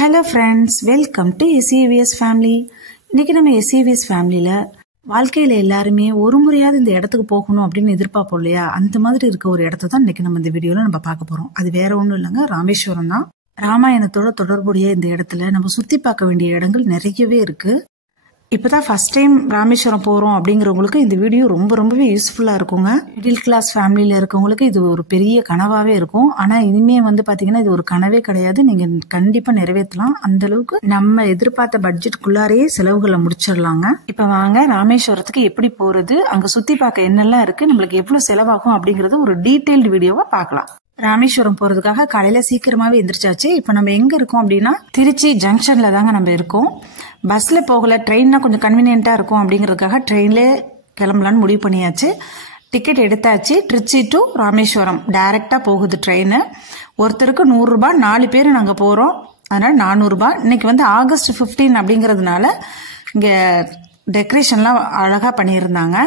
Hello friends, welcome to SEVS family. இன்னைக்கு நம்ம SEVS ஃபேமிலியில வாழ்க்கையில எல்லாருமே ஒரு முறையாவது இந்த இடத்துக்கு போகணும் அப்படின்னு எதிர்பார்ப்போம் இல்லையா? அந்த மாதிரி இருக்க ஒரு இடத்த தான் இன்னைக்கு நம்ம இந்த வீடியோல நம்ம பார்க்க போறோம். அது வேற ஒன்றும் இல்லைங்க, ராமேஸ்வரம் தான். ராமாயணத்தோட தொடர்புடைய இந்த இடத்துல நம்ம சுத்தி பார்க்க வேண்டிய இடங்கள் நிறையவே இருக்கு. இப்பதான் ஃபர்ஸ்ட் டைம் ராமேஸ்வரம் போறோம் அப்படிங்கிறவங்களுக்கு இந்த வீடியோ ரொம்பவே யூஸ்ஃபுல்லா இருக்குங்க. மிடில் கிளாஸ் ஃபேமிலியில இருக்கவங்களுக்கு இது ஒரு பெரிய கனவாவே இருக்கும். ஆனா இனிமே பாத்தீங்கன்னா இது ஒரு கனவே கிடையாது, நீங்க கண்டிப்பா நிறைவேற்றலாம். அந்த அளவுக்கு நம்ம எதிர்பார்த்த பட்ஜெட்குள்ளாரையே செலவுகளை முடிச்சிடலாங்க. இப்ப வாங்க ராமேஸ்வரத்துக்கு எப்படி போறது, அங்க சுத்தி பார்க்க என்னெல்லாம் இருக்கு, நம்மளுக்கு எவ்வளவு செலவாகும் அப்படிங்கறது ஒரு டீடைல்டு வீடியோவா பார்க்கலாம். ராமேஸ்வரம் போறதுக்காக காலையில சீக்கிரமாவே எந்திரிச்சாச்சு. இப்ப நம்ம எங்க இருக்கோம் அப்படின்னா திருச்சி ஜங்ஷன்ல தாங்க நம்ம இருக்கோம். பஸ்ல போகல, ட்ரெயின்னா கொஞ்சம் கன்வீனியன்ட்டா இருக்கும் அப்படிங்கறதுக்காக ட்ரெயின்ல கிளம்பலான்னு முடிவு பண்ணியாச்சு. டிக்கெட் எடுத்தாச்சு. திருச்சி டு ராமேஸ்வரம் டைரக்டா போகுது ட்ரெயின். ஒருத்தருக்கு 100 ரூபாய், 4 பேர் நாங்க போறோம், அதனால 400 ரூபாய். இன்னைக்கு ஆகஸ்ட் 15 அப்படிங்கறதுனால இங்க டெக்கரேஷன்லாம் அழகா பண்ணியிருந்தாங்க.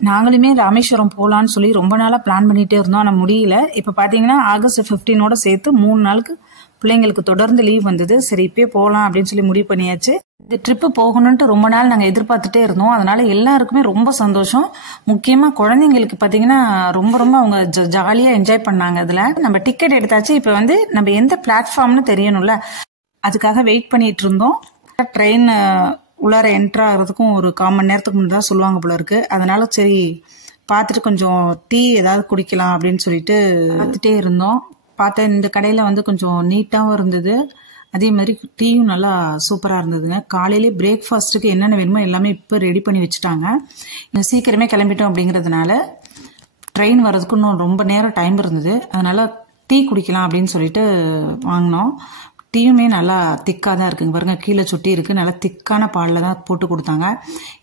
நாங்களுமே ராமேஸ்வரம் போலான்னு சொல்லி ரொம்ப நாளா பிளான் பண்ணிட்டே இருந்தோம், ஆனா முடியல. இப்ப பாத்தீங்கன்னா ஆகஸ்ட் 15ஓட சேர்த்து 3 நாளுக்கு பிள்ளைங்களுக்கு தொடர்ந்து லீவ் வந்தது. சரி இப்பயே போலாம் அப்படின்னு சொல்லி முடிவு பண்ணியாச்சு. இந்த ட்ரிப்பு போகணும்ட்டு ரொம்ப நாள் நாங்க எதிர்பார்த்துட்டே இருந்தோம். அதனால எல்லாருக்குமே ரொம்ப சந்தோஷம். முக்கியமா குழந்தைங்களுக்கு பாத்தீங்கன்னா ரொம்ப அவங்க ஜாலியா என்ஜாய் பண்ணாங்க. அதுல நம்ம டிக்கெட் எடுத்தாச்சு. இப்ப நம்ம எந்த பிளாட்ஃபார்ம்னு தெரியணும்ல, அதுக்காக வெயிட் பண்ணிட்டு இருந்தோம். ட்ரெயின் உள்ளார என்ட்ரு ஆகிறதுக்கும் ஒரு 1/4 மணி நேரத்துக்கு முன்னாடி தான் சொல்லுவாங்க போல இருக்கு. அதனால சரி பார்த்துட்டு கொஞ்சம் டீ ஏதாவது குடிக்கலாம் அப்படின்னு சொல்லிட்டு பார்த்துட்டே இருந்தோம். பார்த்தேன் இந்த கடையில கொஞ்சம் நீட்டாவும் இருந்தது, அதே மாதிரி டீயும் நல்லா சூப்பரா இருந்ததுங்க. காலையிலே பிரேக்ஃபாஸ்ட்டுக்கு என்னென்ன வேணுமோ எல்லாமே இப்போ ரெடி பண்ணி வச்சுட்டாங்க. இன்னும் சீக்கிரமே கிளம்பிட்டோம் அப்படிங்கறதுனால ட்ரெயின் வர்றதுக்கு இன்னும் ரொம்ப நேரம் டைம் இருந்தது. அதனால டீ குடிக்கலாம் அப்படின்னு சொல்லிட்டு வாங்கினோம். டீயுமே நல்லா திக்கா தான் இருக்குங்க. பாருங்க, கீழே சுட்டி இருக்கு, நல்லா திக்கான பாலில் தான் போட்டு கொடுத்தாங்க.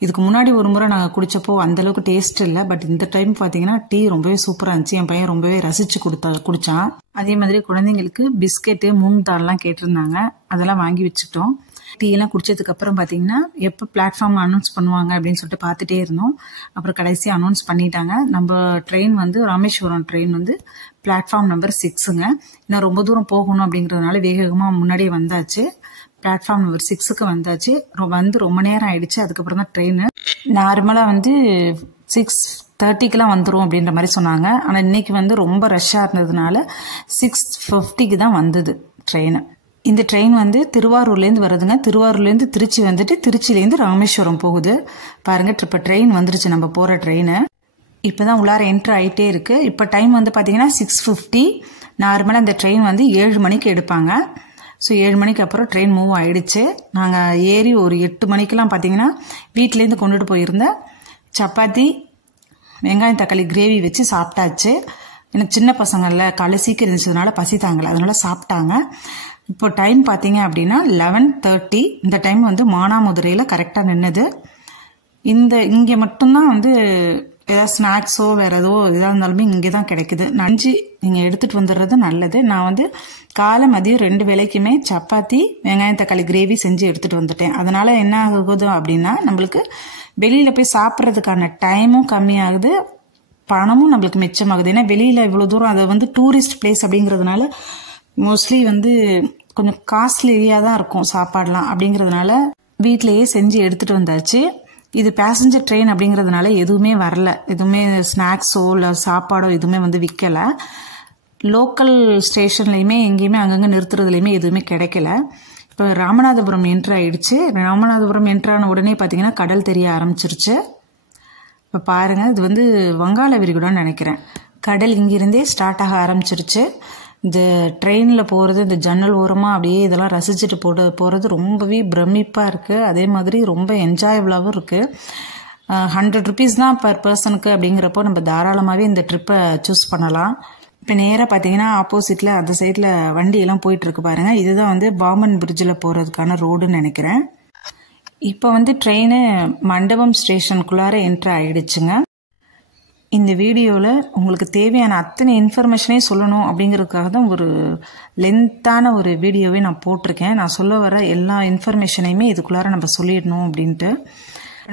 இதுக்கு முன்னாடி ஒரு முறை நாங்கள் குடிச்சப்போ அந்த அளவுக்கு டேஸ்ட் இல்லை, பட் இந்த டைம் பார்த்தீங்கன்னா டீ ரொம்பவே சூப்பராக இருந்துச்சு. என் பையன் ரொம்பவே ரசிச்சு குடிச்சான். அதே மாதிரி குழந்தைங்களுக்கு பிஸ்கெட்டு, மூங் தால்லாம் கேட்டிருந்தாங்க, அதெல்லாம் வாங்கி வச்சுட்டோம். டீ எல்லாம் குடிச்சதுக்கு அப்புறம் பாத்தீங்கன்னா எப்போ பிளாட்ஃபார்ம் அனௌன்ஸ் பண்ணுவாங்க அப்படின்னு சொல்லிட்டு பார்த்துட்டே இருந்தோம். அப்புறம் கடைசி அனௌன்ஸ் பண்ணிட்டாங்க. நம்ம train Rameswaram train platform number 6ங்க. இன்னும் ரொம்ப தூரம் போகணும் அப்படிங்கறதுனால வேகமா முன்னாடியே வந்தாச்சு. பிளாட்ஃபார்ம் நம்பர் 6க்கு வந்தாச்சு. ரொம்ப நேரம் ஆயிடுச்சு. அதுக்கப்புறம் தான் ட்ரெயின் நார்மலா 6:30க்குலாம் வந்துரும் அப்படின்ற மாதிரி சொன்னாங்க. ஆனா இன்னைக்கு ரொம்ப ரஷ்ஷா இருந்ததுனால 6:50க்கு தான் வந்தது ட்ரெயின். இந்த ட்ரெயின் திருவாரூர்லேருந்து வருதுங்க. திருவாரூர்லேருந்து திருச்சி வந்துட்டு திருச்சியிலேருந்து ராமேஸ்வரம் போகுது. பாருங்க, இப்ப ட்ரெயின் வந்துருச்சு, நம்ம போற ட்ரெயின். இப்பதான் உள்ளார என்ட்ரு ஆயிட்டே இருக்கு. இப்ப டைம் பாத்தீங்கன்னா 6:50. நார்மலா இந்த ட்ரெயின் 7 மணிக்கு எடுப்பாங்க. ஸோ 7 மணிக்கு அப்புறம் ட்ரெயின் மூவ் ஆயிடுச்சு. நாங்க ஏறி ஒரு 8 மணிக்கெல்லாம் பாத்தீங்கன்னா வீட்டிலேருந்து கொண்டுட்டு போயிருந்த சப்பாத்தி, வெங்காயம் தக்காளி கிரேவி வச்சு சாப்பிட்டாச்சு. எனக்கு சின்ன பசங்கள்ல காலை சீக்கிரம் இருந்துச்சதுனால பசி தாங்கல, அதனால சாப்பிட்டாங்க. இப்போ டைம் பாத்தீங்க அப்படின்னா 11:30. இந்த டைம் மானாமதுரையில கரெக்டா நின்னது. இங்க மட்டும்தான் ஏதாவது ஸ்நாக்ஸோ வேற ஏதோ எதா இருந்தாலுமே இங்கதான் கிடைக்குது. நஞ்சு நீங்க எடுத்துட்டு வந்துடுறது நல்லது. நான் காலை மதியம் 2 வேளைக்குமே சப்பாத்தி, வெங்காயம் தக்காளி கிரேவி செஞ்சு எடுத்துட்டு வந்துட்டேன். அதனால என்ன ஆகுது அப்படின்னா நம்மளுக்கு வெளியில போய் சாப்பிட்றதுக்கான டைமும் கம்மியாகுது, பணமும் நம்மளுக்கு மிச்சமாகுது. ஏன்னா வெளியில இவ்வளவு தூரம் அது டூரிஸ்ட் பிளேஸ் அப்படிங்கறதுனால மோஸ்ட்லி கொஞ்சம் காஸ்ட்லியா தான் இருக்கும் சாப்பாடுலாம். அப்படிங்கறதுனால வீட்லயே செஞ்சு எடுத்துட்டு வந்தாச்சு. இது பேசஞ்சர் ட்ரெயின் அப்படிங்கறதுனால எதுவுமே வரல, எதுவுமே ஸ்நாக்ஸோ இல்ல சாப்பாடோ எதுவுமே விற்கல. லோக்கல் ஸ்டேஷன்லயுமே எங்கேயுமே அங்கங்க நிறுத்துறதுலயுமே எதுவுமே கிடைக்கல. இப்ப ராமநாதபுரம் என்ட்ரு ஆயிடுச்சு. ராமநாதபுரம் என்ட்ரான உடனே பாத்தீங்கன்னா கடல் தெரிய ஆரம்பிச்சிருச்சு. இப்ப பாருங்க, இது வங்காள விரிகுடான்னு நினைக்கிறேன். கடல் இங்கிருந்தே ஸ்டார்ட் ஆக ஆரம்பிச்சிருச்சு. இந்த ட்ரெயின்ல போறது, இந்த ஜன்னல் ஓரமா அப்படியே இதெல்லாம் ரசிச்சுட்டு போறது ரொம்பவே பிரமிப்பா இருக்கு. அதே மாதிரி ரொம்ப என்ஜாயபிளாவும் இருக்கு. 100 rupees தான் பர் பர்சனுக்கு அப்படிங்கிறப்போ நம்ம தாராளமாவே இந்த ட்ரிப்பை சூஸ் பண்ணலாம். இப்ப நேரா பாத்தீங்கன்னா ஆப்போசிட்ல அந்த சைட்ல வண்டி எல்லாம் போயிட்டு இருக்கு பாருங்க. இதுதான் பாம்பன் பிரிட்ஜில் போறதுக்கான ரோடுன்னு நினைக்கிறேன். இப்ப ட்ரெயின் மண்டபம் ஸ்டேஷனுக்குள்ளார என்ட்ரு ஆயிடுச்சுங்க. இந்த வீடியோவில் உங்களுக்கு தேவையான அத்தனை இன்ஃபர்மேஷனையும் சொல்லணும் அப்படிங்கிறதுக்காக தான் ஒரு லென்த்தான ஒரு வீடியோவே நான் போட்டிருக்கேன். நான் சொல்ல வர எல்லா இன்ஃபர்மேஷனையுமே இதுக்குள்ளார நம்ம சொல்லிடணும் அப்படின்ட்டு.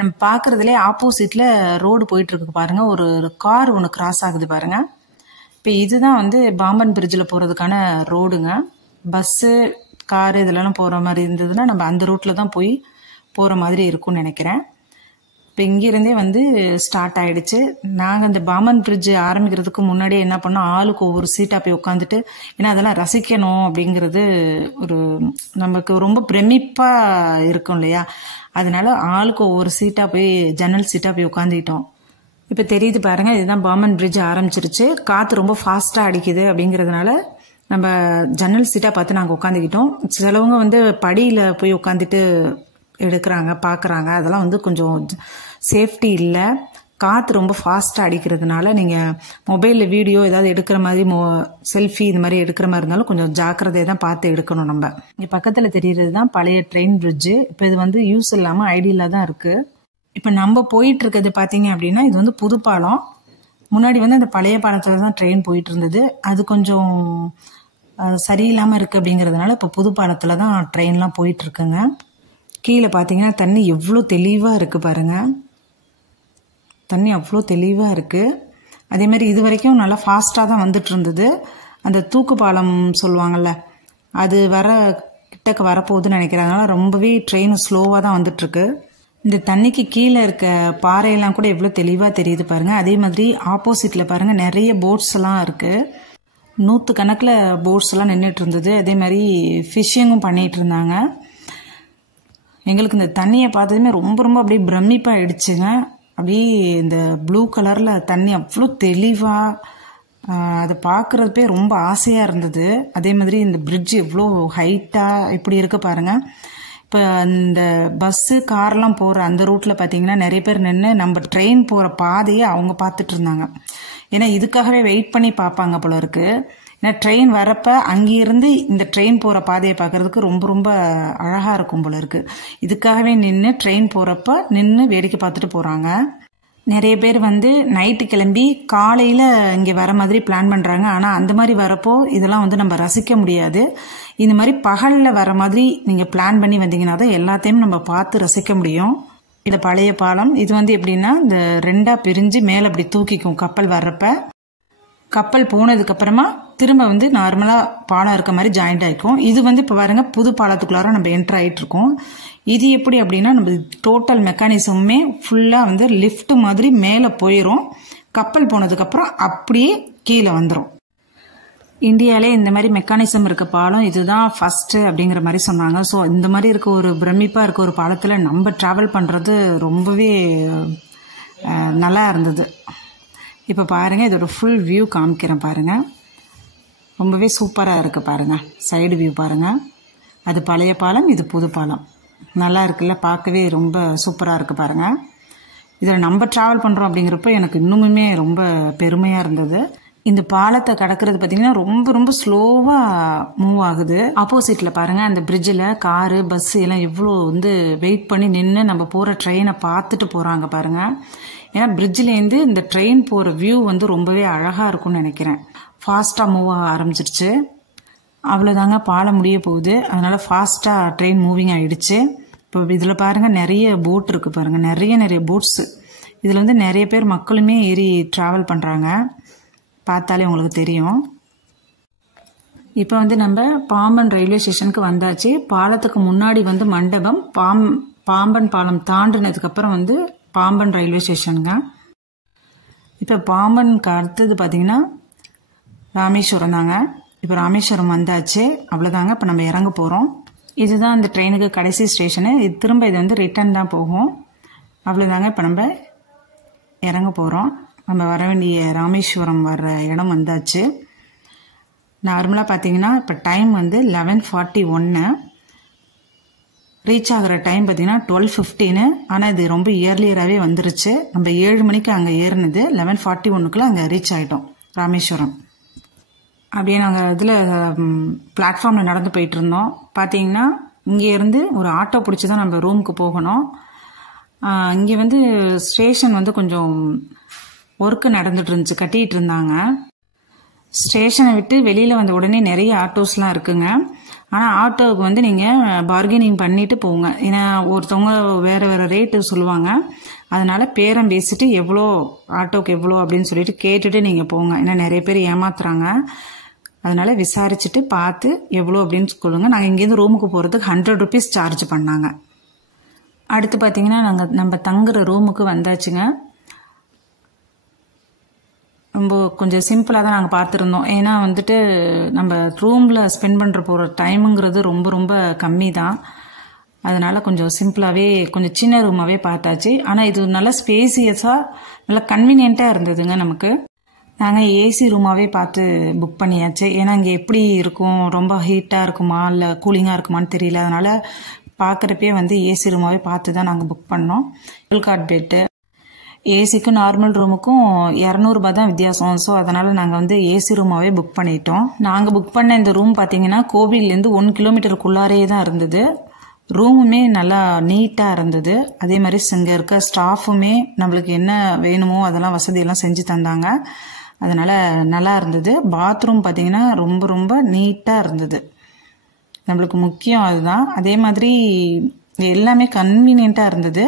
நம்ம பார்க்குறதுலே ஆப்போசிட்டில் ரோடு போயிட்டு இருக்கு பாருங்க, ஒரு கார் ஒன்று கிராஸ் ஆகுது பாருங்க. இப்போ இதுதான் பாம்பன் பிரிட்ஜில் போகிறதுக்கான ரோடுங்க. பஸ்ஸு காரு இதெல்லாம் போகிற மாதிரி இருந்ததுன்னா நம்ம அந்த ரூட்டில் தான் போய் போகிற மாதிரி இருக்கும்னு நினைக்கிறேன். இப்போ இங்கேருந்தே வந்து ஸ்டார்ட் ஆகிடுச்சு. நாங்கள் இந்த பாம்பன் பிரிட்ஜ் ஆரம்பிக்கிறதுக்கு முன்னாடியே என்ன பண்ணோம், ஆளுக்கு ஒவ்வொரு சீட்டாக போய் உட்காந்துட்டு, ஏன்னா அதெல்லாம் ரசிக்கணும் அப்படிங்கிறது ஒரு நமக்கு ரொம்ப பிரமிப்பாக இருக்கும் இல்லையா, அதனால ஆளுக்கு ஒவ்வொரு சீட்டாக போய் ஜன்னல் சீட்டாக போய் உட்காந்துக்கிட்டோம். இப்போ தெரியுது பாருங்கள், இதுதான் பாம்பன் பிரிட்ஜ் ஆரம்பிச்சிருச்சு. காற்று ரொம்ப ஃபாஸ்ட்டாக அடிக்குது அப்படிங்கிறதுனால நம்ம ஜன்னல் சீட்டாக பார்த்து நாங்கள் உட்காந்துக்கிட்டோம். சிலவங்க வந்து படியில் போய் உட்காந்துட்டு எடுக்கிறாங்க பார்க்குறாங்க, அதெல்லாம் வந்து கொஞ்சம் சேஃப்டி இல்லை. காற்று ரொம்ப ஃபாஸ்ட்டாக அடிக்கிறதுனால நீங்கள் மொபைலில் வீடியோ ஏதாவது எடுக்கிற மாதிரி செல்ஃபி இது மாதிரி எடுக்கிற மாதிரி இருந்தாலும் கொஞ்சம் ஜாக்கிரதையாக தான் பார்த்து எடுக்கணும். நம்ம இங்கே பக்கத்தில் தெரிகிறது தான் பழைய ட்ரெயின் பிரிட்ஜு. இப்போ இது வந்து யூஸ் இல்லாமல் ஐடியில் தான் இருக்குது. இப்போ நம்ம போயிட்டு இருக்கிறது பார்த்தீங்க அப்படின்னா இது வந்து புது பாலம். முன்னாடி வந்து அந்த பழைய பாலத்தில் தான் ட்ரெயின் போயிட்டு இருந்தது. அது கொஞ்சம் சரியில்லாமல் இருக்குது அப்படிங்கிறதுனால இப்போ புது பாலத்தில் தான் ட்ரெயின்லாம் போயிட்டு இருக்குங்க. கீழே பார்த்தீங்கன்னா தண்ணி எவ்வளோ தெளிவாக இருக்குது பாருங்கள், தண்ணி அவ்வளோ தெளிவாக இருக்குது. அதே மாதிரி இது வரைக்கும் நல்லா ஃபாஸ்ட்டாக தான் வந்துட்டு இருந்தது. அந்த தூக்கு பாலம் சொல்லுவாங்கள்ல, அது கிட்டக்க வரப்போகுதுன்னு நினைக்கிறதுனால ரொம்பவே ட்ரெயின் ஸ்லோவாக தான் வந்துட்டுருக்கு. இந்த தண்ணிக்கு கீழே இருக்க பாறையெல்லாம் கூட எவ்வளோ தெளிவாக தெரியுது பாருங்கள். அதே மாதிரி ஆப்போசிட்டில் பாருங்கள் நிறைய போட்ஸ் எல்லாம் இருக்குது. 100 கணக்கில் போட்ஸ் எல்லாம் நின்றுட்டு இருந்தது. அதே மாதிரி ஃபிஷ்ஷிங்கும் பண்ணிகிட்டு இருந்தாங்க. எங்களுக்கு இந்த தண்ணியை பார்த்ததுமே ரொம்ப ரொம்ப அப்படியே பிரமிப்பாக ஆயிடுச்சுங்க. அப்படியே இந்த ப்ளூ கலரில் தண்ணி அவ்வளோ தெளிவாக, அதை பார்க்குறதுப்பே ரொம்ப ஆசையாக இருந்தது. அதே மாதிரி இந்த பிரிட்ஜ் எவ்வளோ ஹைட்டாக இப்படி இருக்க பாருங்கள். இப்போ இந்த பஸ்ஸு கார்லாம் போகிற அந்த ரூட்டில் பார்த்தீங்கன்னா நிறைய பேர் நின்று நம்ம ட்ரெயின் போகிற பாதையை அவங்க பார்த்துட்டு இருந்தாங்க. ஏன்னா இதுக்காகவே வெயிட் பண்ணி பார்ப்பாங்க போல இருக்கு. ஏன்னா ட்ரெயின் வரப்போ அங்கேருந்து இந்த ட்ரெயின் போகிற பாதையை பார்க்குறதுக்கு ரொம்ப ரொம்ப அழகாக இருக்கும் போல இருக்கு. இதுக்காகவே நின்று ட்ரெயின் போகிறப்ப நின்று வேடிக்கை பார்த்துட்டு போகிறாங்க. நிறைய பேர் வந்து நைட்டு கிளம்பி காலையில் இங்கே வர மாதிரி பிளான் பண்ணுறாங்க. ஆனால் அந்த மாதிரி வரப்போ இதெல்லாம் வந்து நம்ம ரசிக்க முடியாது. இந்த மாதிரி பகலில் வர மாதிரி நீங்கள் பிளான் பண்ணி வந்தீங்கன்னா தான் எல்லாத்தையும் நம்ம பார்த்து ரசிக்க முடியும். இது பழைய பாலம். இது வந்து எப்படின்னா இந்த 2ஆக பிரிஞ்சு மேலே அப்படி தூக்கிக்கும் கப்பல் வர்றப்ப. கப்பல் போனதுக்கப்புறமா திரும்ப வந்து நார்மலாக பாலம் இருக்க மாதிரி ஜாயிண்ட் ஆகிக்கும். இது வந்து இப்போ பாருங்க புது பாலத்துக்குள்ளார நம்ம என்ட்ரு ஆகிட்டு இருக்கோம். இது எப்படி அப்படின்னா நம்ம டோட்டல் மெக்கானிசமுமே ஃபுல்லாக வந்து லிஃப்ட் மாதிரி மேலே போயிடும். கப்பல் போனதுக்கப்புறம் அப்படியே கீழே வந்துடும். இந்தியாவிலே இந்த மாதிரி மெக்கானிசம் இருக்க பாலம் இதுதான் ஃபஸ்ட்டு அப்படிங்கிற மாதிரி சொன்னாங்க. ஸோ இந்த மாதிரி இருக்க ஒரு பிரமிப்பாக இருக்க ஒரு பாலத்தில் நம்ம ட்ராவல் பண்ணுறது ரொம்பவே நல்லா இருந்தது. இப்போ பாருங்கள், இதோட ஃபுல் வியூ காமிக்கிறேன் பாருங்கள். ரொம்பவே சூப்பராக இருக்குது பாருங்கள். சைடு வியூ பாருங்கள். அது பழைய பாலம், இது புது பாலம். நல்லா இருக்குல்ல, பார்க்கவே ரொம்ப சூப்பராக இருக்குது பாருங்கள். இதில் நம்ம ட்ராவல் பண்ணுறோம் அப்படிங்கிறப்ப எனக்கு இன்னுமுமே ரொம்ப பெருமையாக இருந்தது. இந்த பாலத்தை கடக்கிறது பார்த்தீங்கன்னா ரொம்ப ரொம்ப ஸ்லோவாக மூவ் ஆகுது. ஆப்போசிட்டில் பாருங்கள், அந்த பிரிட்ஜில் காரு பஸ்ஸு எல்லாம் எவ்வளோ வந்து வெயிட் பண்ணி நின்று நம்ம போகிற ட்ரெயினை பார்த்துட்டு போகிறாங்க பாருங்கள். ஏன்னா பிரிட்ஜிலேருந்து இந்த ட்ரெயின் போகிற வியூ வந்து ரொம்பவே அழகாக இருக்கும்னு நினைக்கிறேன். ஃபாஸ்ட்டாக மூவ் ஆக ஆரம்பிச்சிருச்சு. அவ்வளோதாங்க, பாலம் முடிய போகுது. அதனால் ஃபாஸ்ட்டாக ட்ரெயின் மூவிங் ஆகிடுச்சு. இப்போ இதில் பாருங்கள் நிறைய போட் இருக்குது பாருங்கள், நிறைய போட்ஸு. இதில் வந்து நிறைய பேர் மக்களுமே ஏறி ட்ராவல் பண்ணுறாங்க, பார்த்தாலே உங்களுக்கு தெரியும். இப்போ வந்து நம்ம பாம்பன் ரயில்வே ஸ்டேஷனுக்கு வந்தாச்சு. பாலத்துக்கு முன்னாடி வந்து மண்டபம், பாம்பன் பாலம் தாண்டினதுக்கப்புறம் வந்து பாம்பன் ரயில்வே ஸ்டேஷனுங்க. இப்போ பாம்பனுக்கு அடுத்தது பார்த்தீங்கன்னா ராமேஸ்வரம் தாங்க. இப்போ ராமேஸ்வரம் வந்தாச்சு, அவ்வளோதாங்க. இப்போ நம்ம இறங்க போகிறோம். இதுதான் இந்த ட்ரெயினுக்கு கடைசி ஸ்டேஷனு. இது வந்து ரிட்டர்ன் தான் போகும். அவ்வளோதாங்க. இப்போ நம்ம இறங்க போகிறோம். நம்ம வர வேண்டிய ராமேஸ்வரம் வர்ற இடம் வந்தாச்சு. நார்மலாக பார்த்தீங்கன்னா இப்போ டைம் வந்து 11:41. ரீச் ஆகிற டைம் பார்த்தீங்கன்னா 12:15. ஆனால் இது ரொம்ப இயர்லியராகவே வந்துருச்சு. நம்ம 7 மணிக்கு அங்கே ஏறினது 11:41க்குள்ள அங்கே ரீச் ஆகிட்டோம் ராமேஸ்வரம். அப்படியே நாங்கள் இதில் பிளாட்ஃபார்மில் நடந்து போயிட்டு இருந்தோம். பார்த்தீங்கன்னா இங்கேருந்து ஒரு ஆட்டோ பிடிச்சி தான் நம்ம ரூமுக்கு போகணும். இங்கே வந்து ஸ்டேஷன் வந்து கொஞ்சம் ஒர்க்கு நடந்துட்டு இருந்துச்சு, கட்டிகிட்டு இருந்தாங்க. ஸ்டேஷனை விட்டு வெளியில் வந்த உடனே நிறைய ஆட்டோஸ்லாம் இருக்குங்க. ஆனால் ஆட்டோவுக்கு வந்து நீங்கள் பார்கெனிங் பண்ணிட்டு போங்க. ஏன்னா ஒருத்தவங்க வேறு வேறு ரேட்டு சொல்லுவாங்க. அதனால் பேரம் பேசிட்டு எவ்வளோ ஆட்டோவுக்கு எவ்வளோ அப்படின்னு சொல்லிட்டு கேட்டுட்டு நீங்கள் போங்க. ஏன்னா நிறைய பேர் ஏமாத்துறாங்க. அதனால விசாரிச்சுட்டு பார்த்து எவ்வளோ அப்படின்னு சொல்லுங்க. நாங்கள் இங்கேருந்து ரூமுக்கு போகிறதுக்கு 100 rupees சார்ஜ் பண்ணாங்க. அடுத்து பார்த்தீங்கன்னா நம்ம தங்குற ரூமுக்கு வந்தாச்சுங்க. ரொம்ப கொஞ்சம் சிம்பிளாக தான் நாங்கள் பார்த்துருந்தோம். ஏன்னா வந்துட்டு நம்ம ரூமில் ஸ்பெண்ட் பண்ணுற போகிற டைமுங்கிறது ரொம்ப ரொம்ப கம்மி தான். அதனால கொஞ்சம் சிம்பிளாகவே கொஞ்சம் சின்ன ரூமாகவே பார்த்தாச்சு. ஆனால் இது நல்லா ஸ்பேசியஸாக நல்லா கன்வீனியண்ட்டாக இருந்ததுங்க. நமக்கு நாங்கள் ஏசி ரூமாகவே பார்த்து புக் பண்ணியாச்சு. ஏன்னா இங்கே எப்படி இருக்கும், ரொம்ப ஹீட்டாக இருக்குமா இல்லை கூலிங்காக இருக்குமான்னு தெரியல. அதனால் பார்க்குறப்பே வந்து ஏசி ரூமாகவே பார்த்து தான் நாங்கள் புக் பண்ணோம். Double cot bed. ஏசிக்கும் நார்மல் ரூமுக்கும் 200 ரூபாய் தான் வித்தியாசம். ஸோ அதனால் நாங்கள் வந்து ஏசி ரூமாகவே புக் பண்ணிட்டோம். நாங்கள் புக் பண்ண இந்த ரூம் பார்த்தீங்கன்னா கோவில்லேருந்து 1 கிலோமீட்டருக்குள்ளாரே தான் இருந்தது. ரூமுமே நல்லா நீட்டாக இருந்தது. அதே மாதிரி இங்கே இருக்க ஸ்டாஃபுமே நம்மளுக்கு என்ன வேணுமோ அதெல்லாம் வசதியெல்லாம் செஞ்சு தந்தாங்க. அதனால் நல்லா இருந்தது. பாத்ரூம் பார்த்தீங்கன்னா ரொம்ப ரொம்ப நீட்டாக இருந்தது. நம்மளுக்கு முக்கியம் அதுதான். அதே மாதிரி எல்லாமே கன்வீனியண்ட்டாக இருந்தது.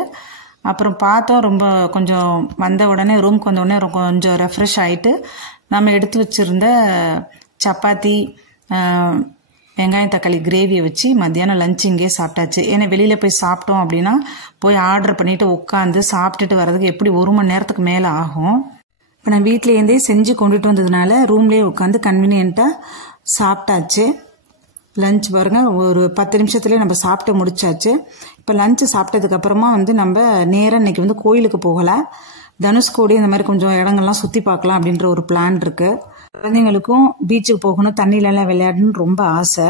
அப்புறம் பார்த்தோம் ரொம்ப கொஞ்சம் வந்த உடனே ரூமுக்கு வந்த உடனே கொஞ்சம் ரெஃப்ரெஷ் ஆகிட்டு நம்ம எடுத்து வச்சுருந்த சப்பாத்தி வெங்காயம் தக்காளி கிரேவியை வச்சு மத்தியானம் லஞ்ச் இங்கே சாப்பிட்டாச்சு. ஏன்னா வெளியில் போய் சாப்பிட்டோம் அப்படின்னா போய் ஆர்டர் பண்ணிவிட்டு உட்காந்து சாப்பிட்டுட்டு வர்றதுக்கு எப்படி 1 மணி நேரத்துக்கு மேலே ஆகும். இப்போ நான் வீட்டிலேருந்தே செஞ்சு கொண்டுட்டு வந்ததுனால ரூம்லேயே உட்காந்து கன்வீனியண்ட்டாக சாப்பிட்டாச்சு. லஞ்ச் பாருங்கள் ஒரு 10 நிமிஷத்துலேயே நம்ம சாப்பிட்டு முடிச்சாச்சு. இப்போ லஞ்சு சாப்பிட்டதுக்கப்புறமா வந்து நம்ம நேராக இன்றைக்கி வந்து கோயிலுக்கு போகலை, தனுஷ்கோடி இந்த மாதிரி கொஞ்சம் இடங்கள்லாம் சுற்றி பார்க்கலாம் அப்படின்ற ஒரு பிளான் இருக்குது. குழந்தைங்களுக்கும் பீச்சுக்கு போகணும், தண்ணியிலலாம் விளையாடணும்னு ரொம்ப ஆசை.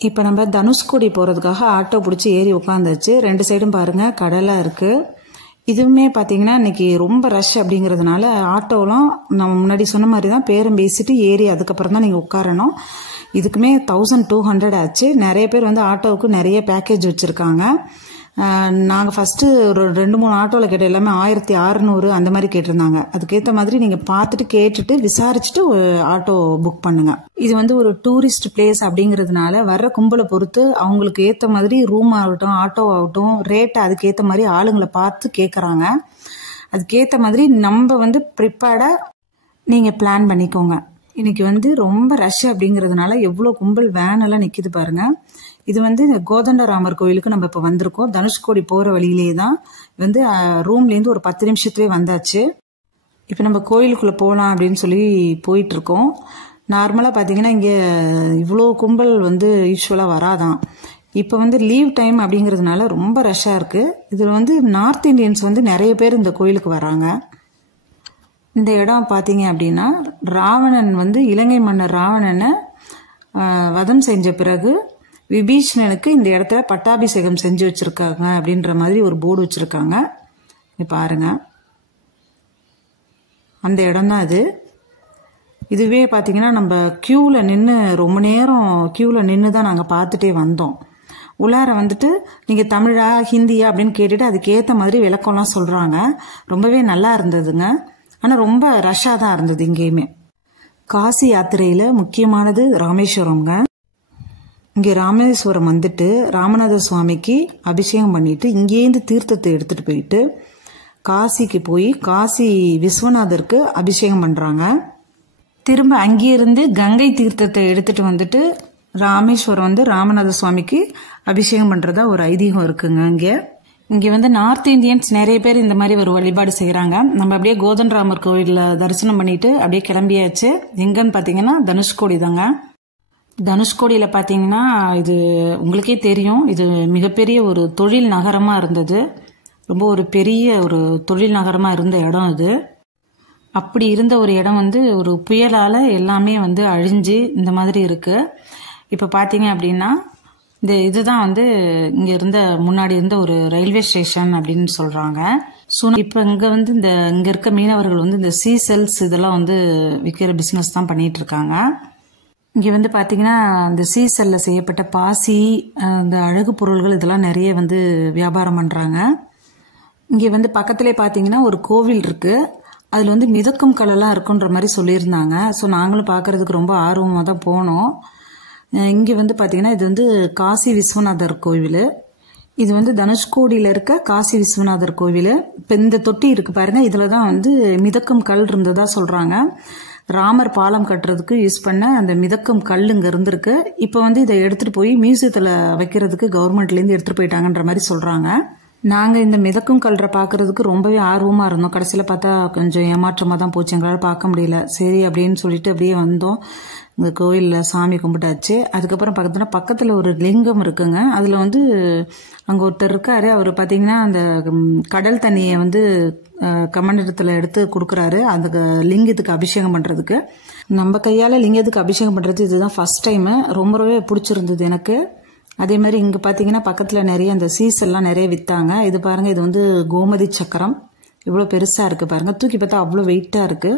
இப்போ நம்ம தனுஷ்கோடி போகிறதுக்காக ஆட்டோ பிடிச்சி ஏறி உட்காந்தாச்சு. 2 சைடும் பாருங்கள் கடலாக இருக்குது. இதுவுமே பார்த்தீங்கன்னா இன்னைக்கு ரொம்ப ரஷ் அப்படிங்கிறதுனால ஆட்டோலாம் நம்ம முன்னாடி சொன்ன மாதிரி தான் பேரம் பேசிட்டு ஏறி அதுக்கப்புறம் தான் நீங்கள் உட்காரணும். இதுக்குமே 1200 ஆச்சு. நிறைய பேர் வந்து ஆட்டோவுக்கு நிறைய பேக்கேஜ் வச்சுருக்காங்க. நாங்கள் ஃபஸ்ட்டு ஒரு 2-3 ஆட்டோவில் கேட்ட எல்லாமே 1600 அந்த மாதிரி கேட்டிருந்தாங்க. அதுக்கேற்ற மாதிரி நீங்கள் பார்த்துட்டு கேட்டுட்டு விசாரிச்சுட்டு ஆட்டோ புக் பண்ணுங்கள். இது வந்து ஒரு டூரிஸ்ட் பிளேஸ் அப்படிங்கிறதுனால வர்ற கும்பலை பொறுத்து அவங்களுக்கு ஏற்ற மாதிரி ரூம் ஆகட்டும் ஆட்டோ ஆகட்டும் ரேட்டை அதுக்கேற்ற மாதிரி ஆளுங்களை பார்த்து கேட்குறாங்க. அதுக்கேற்ற மாதிரி நம்ம வந்து ப்ரிப்பேர்டாக நீங்கள் பிளான் பண்ணிக்கோங்க. இன்னைக்கு வந்து ரொம்ப ரஷ் அப்படிங்கிறதுனால எவ்வளோ கும்பல் வேனெல்லாம் நிற்கிது பாருங்கள். இது வந்து கோதண்டராமர் கோயிலுக்கு நம்ம இப்போ வந்திருக்கோம். தனுஷ்கோடி போகிற வழியிலே தான் வந்து ரூம்லேருந்து ஒரு 10 நிமிஷத்துலேயே வந்தாச்சு. இப்போ நம்ம கோயிலுக்குள்ளே போகலாம் அப்படின்னு சொல்லி போயிட்டுருக்கோம். நார்மலாக பார்த்தீங்கன்னா இங்கே இவ்வளோ கும்பல் வந்து யூஸ்வலாக வராதான். இப்போ வந்து லீவ் டைம் அப்படிங்கிறதுனால ரொம்ப ரஷ்ஷாக இருக்குது. இதில் வந்து நார்த் இந்தியன்ஸ் வந்து நிறைய பேர் இந்த கோயிலுக்கு வராங்க. இந்த இடம் பார்த்தீங்க அப்படின்னா ராவணன் வந்து இலங்கை மன்னர் ராவணனை வதம் செஞ்ச பிறகு விபீஷணனுக்கு இந்த இடத்துல பட்டாபிஷேகம் செஞ்சு வச்சுருக்காங்க அப்படின்ற மாதிரி ஒரு போர்டு வச்சுருக்காங்க. இது பாருங்க, அந்த இடம் தான் இது. இதுவே பார்த்தீங்கன்னா நம்ம க்யூவில் நின்று ரொம்ப நேரம் க்யூவில் நின்று தான் நாங்கள் பார்த்துட்டே வந்தோம். உள்ளார வந்துட்டு நீங்கள் தமிழா ஹிந்தியா அப்படின்னு கேட்டுட்டு அதுக்கேற்ற மாதிரி விளக்கம்லாம் சொல்கிறாங்க. ரொம்பவே நல்லா இருந்ததுங்க. ஆனால் ரொம்ப ரஷ்ஷாக தான் இருந்தது. இங்கேயுமே காசி யாத்திரையில் முக்கியமானது ராமேஸ்வரம்ங்க. இங்கே ராமேஸ்வரம் வந்துட்டு ராமநாத சுவாமிக்கு அபிஷேகம் பண்ணிட்டு இங்கேருந்து தீர்த்தத்தை எடுத்துகிட்டு போயிட்டு காசிக்கு போய் காசி விஸ்வநாதருக்கு அபிஷேகம் பண்ணுறாங்க. திரும்ப அங்கேருந்து கங்கை தீர்த்தத்தை எடுத்துகிட்டு வந்துட்டு ராமேஸ்வரம் வந்து ராமநாத சுவாமிக்கு அபிஷேகம் பண்ணுறதா ஒரு ஐதீகம் இருக்குங்க. இங்கே வந்து நார்த் இந்தியன்ஸ் நிறைய பேர் இந்த மாதிரி ஒரு வழிபாடு செய்கிறாங்க. நம்ம அப்படியே கோதண்டராமர் கோவிலில் தரிசனம் பண்ணிட்டு அப்படியே கிளம்பியாச்சு. எங்கன்னு பார்த்தீங்கன்னா தனுஷ்கோடி தாங்க. தனுஷ்கோடியில் பார்த்தீங்கன்னா இது உங்களுக்கே தெரியும், இது மிகப்பெரிய ஒரு தொழில் நகரமாக இருந்தது. ரொம்ப ஒரு பெரிய ஒரு தொழில் நகரமாக இருந்த இடம் இது. அப்படி இருந்த ஒரு இடம் வந்து ஒரு புயலால் எல்லாமே வந்து அழிஞ்சு இந்த மாதிரி இருக்குது. இப்போ பார்த்தீங்க அப்படின்னா இதுதான் வந்து இங்கே இருந்த முன்னாடி இருந்த ஒரு ரயில்வே ஸ்டேஷன் அப்படின்னு சொல்கிறாங்க. ஸோ இப்போ இங்கே வந்து இங்கே இருக்க மீனவர்கள் வந்து இந்த சீசெல்ஸ் இதெல்லாம் வந்து விற்கிற பிஸ்னஸ் தான் பண்ணிட்டு இருக்காங்க. இங்கே வந்து பார்த்தீங்கன்னா இந்த சீசெல்லில் செய்யப்பட்ட பாசி இந்த அழகு பொருள்கள் இதெல்லாம் நிறைய வந்து வியாபாரம் பண்ணுறாங்க. இங்கே வந்து பக்கத்துலேயே பார்த்தீங்கன்னா ஒரு கோவில் இருக்குது. அதில் வந்து மிதக்கும் கலெல்லாம் இருக்குன்ற மாதிரி சொல்லியிருந்தாங்க. ஸோ நாங்களும் பார்க்குறதுக்கு ரொம்ப ஆர்வமாக தான் போனோம். இங்கே வந்து பார்த்தீங்கன்னா இது வந்து காசி விஸ்வநாதர் கோவில். இது வந்து தனுஷ்கோடியில் இருக்க காசி விஸ்வநாதர் கோவில். இப்போ இந்த தொட்டி இருக்குது பாருங்கள், இதில் தான் வந்து மிதக்கும் கல் இருந்ததாக சொல்கிறாங்க. ராமர் பாலம் கட்டுறதுக்கு யூஸ் பண்ண அந்த மிதக்கும் கல் இங்க இருந்திருக்கு. இப்போ வந்து இதை எடுத்துட்டு போய் மியூசியத்துல வைக்கிறதுக்கு கவர்மெண்ட்லேருந்து எடுத்துட்டு போயிட்டாங்கன்ற மாதிரி சொல்றாங்க. நாங்க இந்த மிதக்கும் கல்றை பாக்குறதுக்கு ரொம்பவே ஆர்வமா இருந்தோம். கடைசியில பார்த்தா கொஞ்சம் ஏமாற்றமா தான் போச்சு, எங்களால பார்க்க முடியல. சரி அப்படின்னு சொல்லிட்டு அப்படியே வந்தோம். இந்த கோயில்ல சாமி கும்பிட்டாச்சு. அதுக்கப்புறம் பக்கத்துல ஒரு லிங்கம் இருக்குங்க. அதுல வந்து அங்க ஒருத்தர் இருக்காரு. அவர் பாத்தீங்கன்னா அந்த கடல் தண்ணியை வந்து கமண்டத்துல எடுத்து கொடுக்கறாரு அந்த லிங்கத்துக்கு அபிஷேகம் பண்றதுக்கு. நம்ம கையால லிங்கத்துக்கு அபிஷேகம் பண்றது இதுதான் ஃபர்ஸ்ட் டைம். ரொம்பவே பிடிச்சிருந்தது எனக்கு. அதே மாதிரி இங்க பாத்தீங்கன்னா பக்கத்துல நிறைய அந்த சீஸ் எல்லாம் நிறைய வித்தாங்க. இது பாருங்க, இது வந்து கோமதி சக்கரம். இவ்வளவு பெருசா இருக்கு பாருங்க, தூக்கி பார்த்தா அவ்வளவு வெயிட்டா இருக்கு.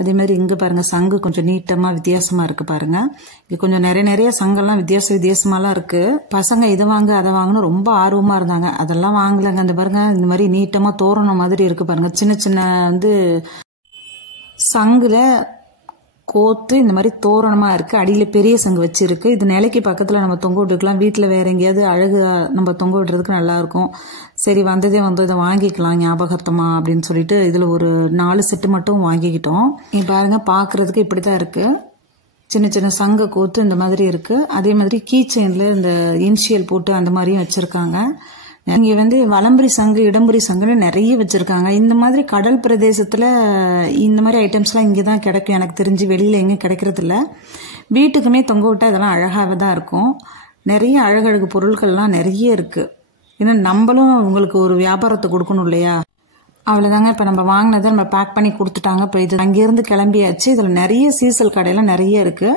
அதே மாதிரி இங்க பாருங்க சங்கு கொஞ்சம் நீட்டமா வித்தியாசமா இருக்கு பாருங்க. இது கொஞ்சம் நிறைய சங்கெல்லாம் வித்தியாசமாலாம் இருக்கு. பசங்க இதை வாங்க அதை வாங்கணும் ரொம்ப ஆர்வமா இருந்தாங்க. அதெல்லாம் வாங்கலங்க. அந்த பாருங்க இந்த மாதிரி நீட்டமா தோரணம் மாதிரி இருக்கு பாருங்க. சின்ன வந்து சங்குல கோத்து இந்த மாதிரி தோரணமா இருக்கு. அடியில பெரிய சங்கு வச்சிருக்கு. இது நிலைக்கு பக்கத்துல நம்ம தொங்க விட்டுக்கலாம். வீட்டுல வேற எங்கேயாவது அழகு நம்ம தொங்க விடுறதுக்கு நல்லா இருக்கும். சரி வந்ததே வந்து இதை வாங்கிக்கலாம் ஞாபகார்த்தமா அப்படின்னு சொல்லிட்டு இதுல ஒரு 4 செட்டு மட்டும் வாங்கிக்கிட்டோம். பாருங்க பாக்குறதுக்கு இப்படித்தான் இருக்கு. சின்ன சங்க கோத்து இந்த மாதிரி இருக்கு. அதே மாதிரி கீ செயின்ல இந்த இனிஷியல் போட்டு அந்த மாதிரியும் வச்சிருக்காங்க. இங்க வந்து வலம்புரி சங்கு இடம்புரி சங்குன்னு நிறைய வச்சிருக்காங்க. இந்த மாதிரி கடல் பிரதேசத்துல இந்த மாதிரி ஐட்டம்ஸ் எல்லாம் இங்கதான் கிடைக்கும். எனக்கு தெரிஞ்சு வெளியில எங்க கிடைக்கிறது இல்ல. வீட்டுக்குமே தொங்க விட்டா இதெல்லாம் அழகாவே தான் இருக்கும். நிறைய அழகழகு பொருட்கள்லாம் நிறைய இருக்கு. ஏன்னா நம்மளும் உங்களுக்கு ஒரு வியாபாரத்தை கொடுக்கணும் இல்லையா. அவ்வளவுதாங்க. இப்ப நம்ம வாங்கினதை நம்ம பேக் பண்ணி கொடுத்துட்டாங்க. இப்ப இது அங்கிருந்து கிளம்பியாச்சு. இதுல நிறைய சீசல் கடையெல்லாம் நிறைய இருக்கு.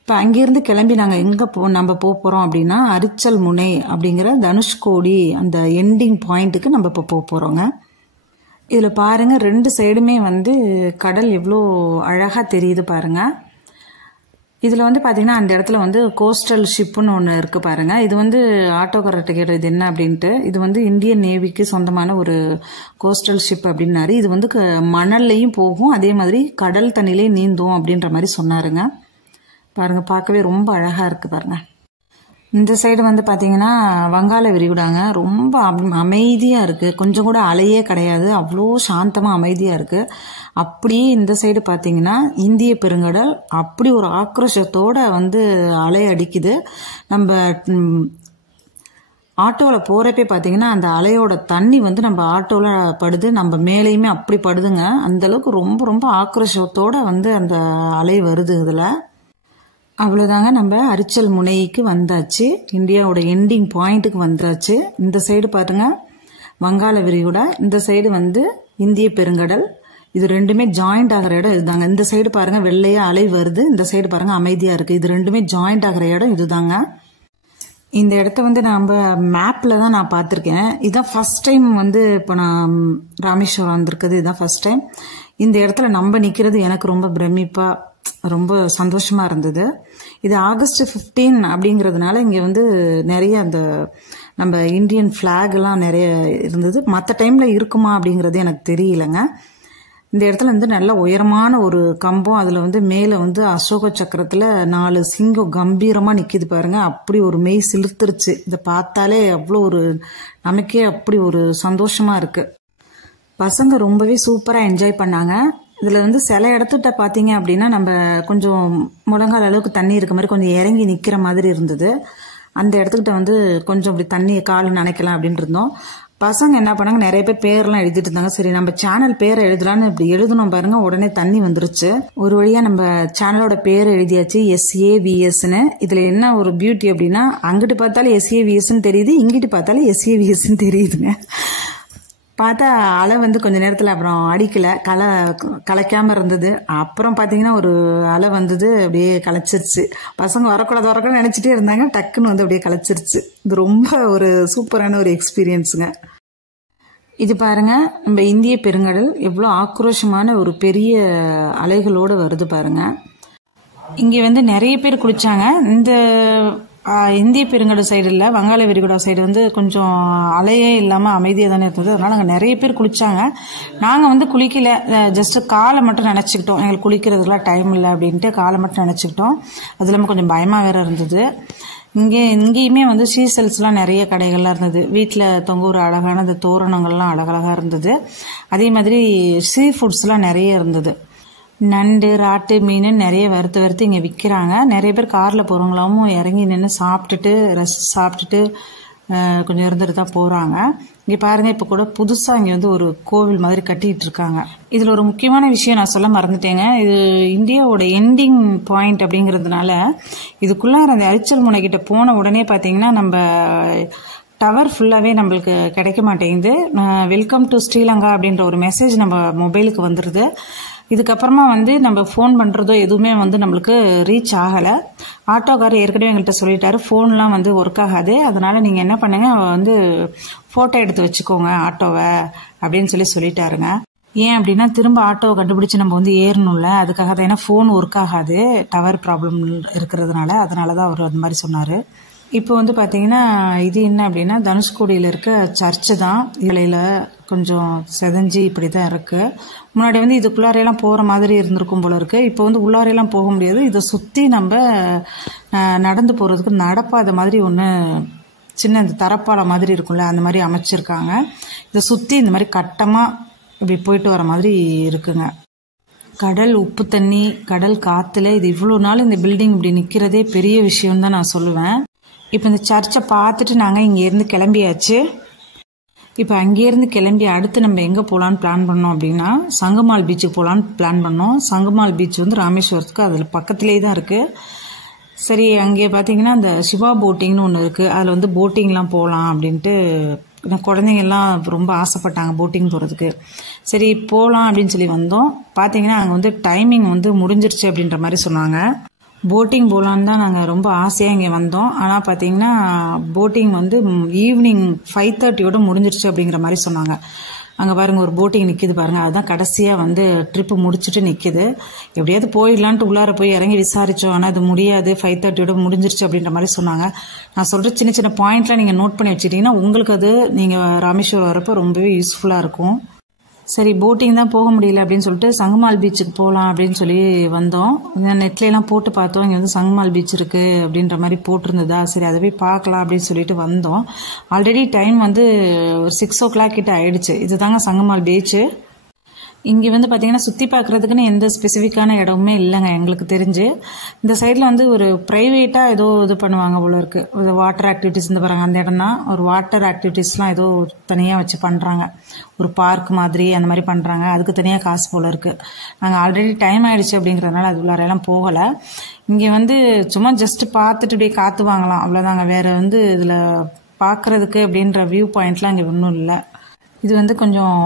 இப்ப அங்கிருந்து கிளம்பி நாங்க எங்க நம்ம போறோம் அப்படின்னா அரிச்சல் முனை அப்படிங்கிற தனுஷ்கோடி அந்த எண்டிங் பாயிண்ட்டுக்கு நம்ம இப்ப போறோங்க. இதுல பாருங்க 2 சைடுமே வந்து கடல் எவ்வளோ அழகா தெரியுது பாருங்க. இதுல வந்து பாத்தீங்கன்னா அந்த இடத்துல வந்து கோஸ்டல் ஷிப்னு ஒண்ணு இருக்கு பாருங்க. இது வந்து ஆட்டோக்காரர்கிட்ட கேட்டது இது என்ன அப்படின்ட்டு. இது வந்து இந்தியன் நேவிக்கு சொந்தமான ஒரு கோஸ்டல் ஷிப் அப்படின்னாரு. இது வந்து மணல்லையும் போகும், அதே மாதிரி கடல் தண்ணிலையும் நீந்தும் அப்படின்ற மாதிரி சொன்னாருங்க. பாருங்க பார்க்கவே ரொம்ப அழகா இருக்கு பாருங்க. இந்த சைடு வந்து பாத்தீங்கன்னா வங்காள விரிகுடாங்க. ரொம்ப அமைதியா இருக்கு. கொஞ்சம் கூட அலையே கிடையாது. அவ்வளோ சாந்தமா அமைதியா இருக்கு. அப்படியே இந்த சைடு பாத்தீங்கன்னா இந்திய பெருங்கடல் அப்படி ஒரு ஆக்ரோஷத்தோட வந்து அலை அடிக்குது. நம்ம ஆட்டோல போறப்பே பாத்தீங்கன்னா அந்த அலையோட தண்ணி வந்து நம்ம ஆட்டோல படுது, நம்ம மேலேயுமே அப்படி படுதுங்க. அந்த அளவுக்கு ரொம்ப ஆக்ரோஷத்தோட வந்து அந்த அலை வருது இதுல. அவ்வளவுதாங்க, நம்ம அரிச்சல் முனைக்கு வந்தாச்சு. இந்தியாவோட எண்டிங் பாயிண்ட்டுக்கு வந்தாச்சு. இந்த சைடு பாருங்க வங்காள விரிகுடா, இந்த சைடு வந்து இந்திய பெருங்கடல். இது ரெண்டுமே ஜாயிண்ட் ஆகிற இடம் இதுதாங்க. இந்த சைடு பாருங்க வெள்ளையா அலை வருது, இந்த சைடு பாருங்க அமைதியா இருக்கு. இது ரெண்டுமே ஜாயிண்ட் ஆகிற இடம் இதுதாங்க. இந்த இடத்த வந்து நம்ம மேப்ல தான் நான் பார்த்திருக்கேன். இதுதான் ஃபர்ஸ்ட் டைம் வந்து இப்போ நான் ராமேஸ்வரம் வந்திருக்குது. இதுதான் ஃபர்ஸ்ட் டைம். இந்த இடத்துல நம்ம நிக்கிறது எனக்கு ரொம்ப பிரமிப்பா ரொம்ப சந்தோஷமா இருந்தது. இது ஆகஸ்ட் 15 அப்படிங்கறதுனால இங்க வந்து நிறைய அந்த நம்ம இந்தியன் பிளாக் எல்லாம் நிறைய இருந்தது. மற்ற டைம்ல இருக்குமா அப்படிங்கறது எனக்கு தெரியலங்க. இந்த இடத்துல வந்து நல்ல உயரமான ஒரு கம்பம், அதுல வந்து மேல வந்து அசோக சக்கரத்துல 4 சிங்கம் கம்பீரமா நிக்குது பாருங்க. அப்படி ஒரு மெய் சிலிர்த்துருச்சு. இதை பார்த்தாலே அவ்வளோ ஒரு நமக்கே அப்படி ஒரு சந்தோஷமா இருக்கு. பசங்க ரொம்பவே சூப்பரா என்ஜாய் பண்ணாங்க. இதுல வந்து சில இடத்துட்ட பாத்தீங்க அப்படின்னா நம்ம கொஞ்சம் முழங்கால் அளவுக்கு தண்ணி இருக்க மாதிரி கொஞ்சம் இறங்கி நிக்கிற மாதிரி இருந்தது. அந்த இடத்துக்கிட்ட வந்து கொஞ்சம் அப்படி தண்ணியை கால் நனைக்கலாம் அப்படின்னு இருந்தோம். பசங்க என்ன பண்ணாங்க, நிறைய பேர் பேரெல்லாம் எழுதிட்டு இருந்தாங்க. சரி நம்ம சேனல் பேரை எழுதலான்னு இப்படி எழுதணும் பாருங்க, உடனே தண்ணி வந்துருச்சு. ஒரு வழியா நம்ம சேனலோட பேர் எழுதியாச்சு, SAVSன்னு. இதுல என்ன ஒரு பியூட்டி அப்படின்னா அங்கிட்டு பார்த்தாலும் SAVSன்னு தெரியுது, இங்கிட்டு பார்த்தாலும் SAVSன்னு தெரியுதுங்க. பார்த்தா அலை வந்து கொஞ்ச நேரத்துல அப்புறம் அடிக்கல, கலைக்காம இருந்தது. அப்புறம் பாத்தீங்கன்னா ஒரு அலை வந்தது, அப்படியே கலைச்சிருச்சு. பசங்க வரக்கூடாது நினைச்சிட்டே இருந்தாங்க, டக்குன்னு வந்து அப்படியே கலைச்சிருச்சு. இது ரொம்ப ஒரு சூப்பரான ஒரு எக்ஸ்பீரியன்ஸுங்க. இது பாருங்க நம்ம இந்திய பெருங்கடல் எவ்வளவு ஆக்ரோஷமான ஒரு பெரிய அலைகளோட வருது பாருங்க. இங்க வந்து நிறைய பேர் குளிச்சாங்க. இந்த இந்திய பெருங்கடல் சைடு இல்ல, வங்காள விரிகுடா சைடு வந்து கொஞ்சம் அலையே இல்லாம அமைதியா தானே இருந்தது. அதனால அங்க நிறைய பேர் குளிச்சாங்க. நாங்க வந்து குளிக்கல, ஜஸ்ட் காலை மட்டும் நினைச்சுக்கிட்டோம். எங்களுக்கு குளிக்கிறதுக்குலாம் டைம் இல்லை அப்படின்ட்டு காலை மட்டும் நினைச்சுக்கிட்டோம். அது இல்லாம கொஞ்சம் பயமா வேற இருந்தது. இங்கேயுமே வந்து சீசல்ஸ்லாம் நிறைய கடைகள்லாம் இருந்தது. வீட்டில் தொங்க ஒரு அழகான அந்த தோரணங்கள்லாம் அழகழகா இருந்தது. அதே மாதிரி சீ ஃபுட்ஸ்லாம் நிறைய இருந்தது. நண்டு, ராட்டு, மீன் நிறைய வறுத்து இங்கே விற்கிறாங்க. நிறைய பேர் காரில் போகிறவங்களாவும் இறங்கி நின்று சாப்பிட்டுட்டு சாப்பிட்டுட்டு கொஞ்சம் இருந்துட்டு தான் போகிறாங்க. இங்கே பாருங்கள், இப்போ கூட புதுசாக இங்கே வந்து ஒரு கோவில் மாதிரி கட்டிகிட்டு இருக்காங்க. இதில் ஒரு முக்கியமான விஷயம் நான் சொல்ல மறந்துட்டேங்க. இது இந்தியாவோட எண்டிங் பாயிண்ட் அப்படிங்கிறதுனால இதுக்குள்ளார அந்த அரிச்சல் முனைக்கிட்ட போன உடனே பார்த்தீங்கன்னா நம்ம டவர் ஃபுல்லாகவே நம்மளுக்கு கிடைக்க மாட்டேங்குது. வெல்கம் டு ஸ்ரீலங்கா அப்படின்ற ஒரு மெசேஜ் நம்ம மொபைலுக்கு வந்துடுது. இதுக்கப்புறமா வந்து நம்ம ஃபோன் பண்ணுறதோ எதுவுமே வந்து நம்மளுக்கு ரீச் ஆகலை. ஆட்டோக்காரர் ஏற்கனவே எங்கள்கிட்ட சொல்லிட்டாரு, ஃபோன்லாம் வந்து ஒர்க் ஆகாது, அதனால் நீங்கள் என்ன பண்ணுங்க வந்து ஃபோட்டோ எடுத்து வச்சுக்கோங்க ஆட்டோவை அப்படின்னு சொல்லிட்டாருங்க. ஏன் அப்படின்னா திரும்ப ஆட்டோவை கண்டுபிடிச்சி நம்ம வந்து ஏறணும்ல, அதுக்காக தான். ஏன்னா ஃபோன் ஒர்க் ஆகாது டவர் ப்ராப்ளம் இருக்கிறதுனால, அதனால தான் அவர் அந்த மாதிரி சொன்னார். இப்போ வந்து பார்த்தீங்கன்னா இது என்ன அப்படின்னா தனுஷ்கோடியில் இருக்க சர்ச்சு தான். இலையில் கொஞ்சம் செதஞ்சி இப்படி தான் இருக்குது. முன்னாடி வந்து இதுக்குள்ளாரையெல்லாம் போகிற மாதிரி இருந்திருக்கும் போல இருக்குது. இப்போ வந்து உள்ளாரையெல்லாம் போக முடியாது. இதை சுற்றி நம்ம நடந்து போகிறதுக்கு நடப்பாதை மாதிரி ஒன்று சின்ன இந்த தரப்பாலை மாதிரி இருக்கும்ல, அந்த மாதிரி அமைச்சிருக்காங்க. இதை சுற்றி இந்த மாதிரி கட்டமாக இப்படி போயிட்டு வர மாதிரி இருக்குங்க. கடல் உப்பு தண்ணி, கடல் காற்றுல இது இவ்வளோ நாள் இந்த பில்டிங் இப்படி நிற்கிறதே பெரிய விஷயம் தான் நான் சொல்லுவேன். இப்போ இந்த சர்ச்சை பார்த்துட்டு நாங்கள் இங்கேருந்து கிளம்பியாச்சு. இப்போ அங்கேருந்து கிளம்பி அடுத்து நம்ம எங்கே போகலான்னு பிளான் பண்ணோம் அப்படின்னா சங்கமால் பீச்சுக்கு போகலான்னு பிளான் பண்ணோம். சங்கமால் பீச் வந்து ராமேஸ்வரத்துக்கு அதில் பக்கத்துலேயே தான் இருக்குது. சரி, அங்கே பார்த்தீங்கன்னா அந்த சிவா போட்டிங்னு ஒன்று இருக்குது. அதில் வந்து போட்டிங்லாம் போகலாம் அப்படின்ட்டு குழந்தைங்கள்லாம் ரொம்ப ஆசைப்பட்டாங்க போட்டிங் போகிறதுக்கு. சரி போகலாம் அப்படின்னு சொல்லி வந்தோம். பார்த்தீங்கன்னா அங்கே வந்து டைமிங் வந்து முடிஞ்சிருச்சு அப்படின்ற மாதிரி சொன்னாங்க. போட்டிங் போகலான்னு தான் நாங்கள் ரொம்ப ஆசையாக இங்கே வந்தோம். ஆனால் பார்த்தீங்கன்னா போட்டிங் வந்து ஈவினிங் 5:30 முடிஞ்சிருச்சு அப்படிங்கிற மாதிரி சொன்னாங்க. அங்கே பாருங்கள் ஒரு போட்டிங் நிற்கிது பாருங்கள், அதுதான் கடைசியாக வந்து ட்ரிப்பு முடிச்சுட்டு நிற்கிது. எப்படியாவது போயிடலான்ட்டு உள்ளார போய் இறங்கி விசாரித்தோம். ஆனால் அது முடியாது, 5:30 முடிஞ்சிருச்சு அப்படின்ற மாதிரி சொன்னாங்க. நான் சொல்கிற சின்ன சின்ன பாயிண்ட்லாம் நீங்கள் நோட் பண்ணி வச்சுக்கிட்டிங்கன்னா உங்களுக்கு அது நீங்கள் ராமேஸ்வரம் வரப்போ ரொம்பவே யூஸ்ஃபுல்லாக இருக்கும். சரி, போட்டிங் தான் போக முடியல அப்படின்னு சொல்லிட்டு சங்கமால் பீச்சுக்கு போகலாம் அப்படின்னு சொல்லி வந்தோம். நெட்லாம் போட்டு பார்த்தோம், இங்கே வந்து சங்கமால் பீச் இருக்குது அப்படின்ற மாதிரி போட்டிருந்ததா. சரி அதை போய் பார்க்கலாம் அப்படின்னு சொல்லிட்டு வந்தோம். ஆல்ரெடி டைம் வந்து ஒரு 6 o'clock கிட்ட ஆயிடுச்சு. இதுதாங்க சங்கமால் பீச்சு. இங்கே வந்து பார்த்தீங்கன்னா சுற்றி பார்க்குறதுக்குன்னு எந்த ஸ்பெசிஃபிக்கான இடமுமே இல்லைங்க எங்களுக்கு தெரிஞ்சு. இந்த சைடில் வந்து ஒரு ப்ரைவேட்டாக ஏதோ இது பண்ணுவாங்க போல இருக்குது. ஒரு வாட்டர் ஆக்டிவிட்டிஸ் இந்த பாருங்க, அந்த இடம் தான். ஒரு வாட்டர் ஆக்டிவிட்டீஸ்லாம் ஏதோ தனியாக வச்சு பண்ணுறாங்க. ஒரு பார்க் மாதிரி அந்த மாதிரி பண்ணுறாங்க. அதுக்கு தனியாக காசு போல இருக்குது. நாங்கள் ஆல்ரெடி டைம் ஆகிடுச்சு அப்படிங்கிறதுனால அது உள்ளாரெல்லாம் போகலை. இங்கே வந்து சும்மா ஜஸ்ட் பார்த்துட்டு அப்படியே காற்று வாங்கலாம், அவ்வளோதாங்க. வேறு வந்து இதில் பார்க்குறதுக்கு அப்படின்ற வியூ பாயிண்ட்லாம் இங்கே ஒன்றும் இல்லை. இது வந்து கொஞ்சம்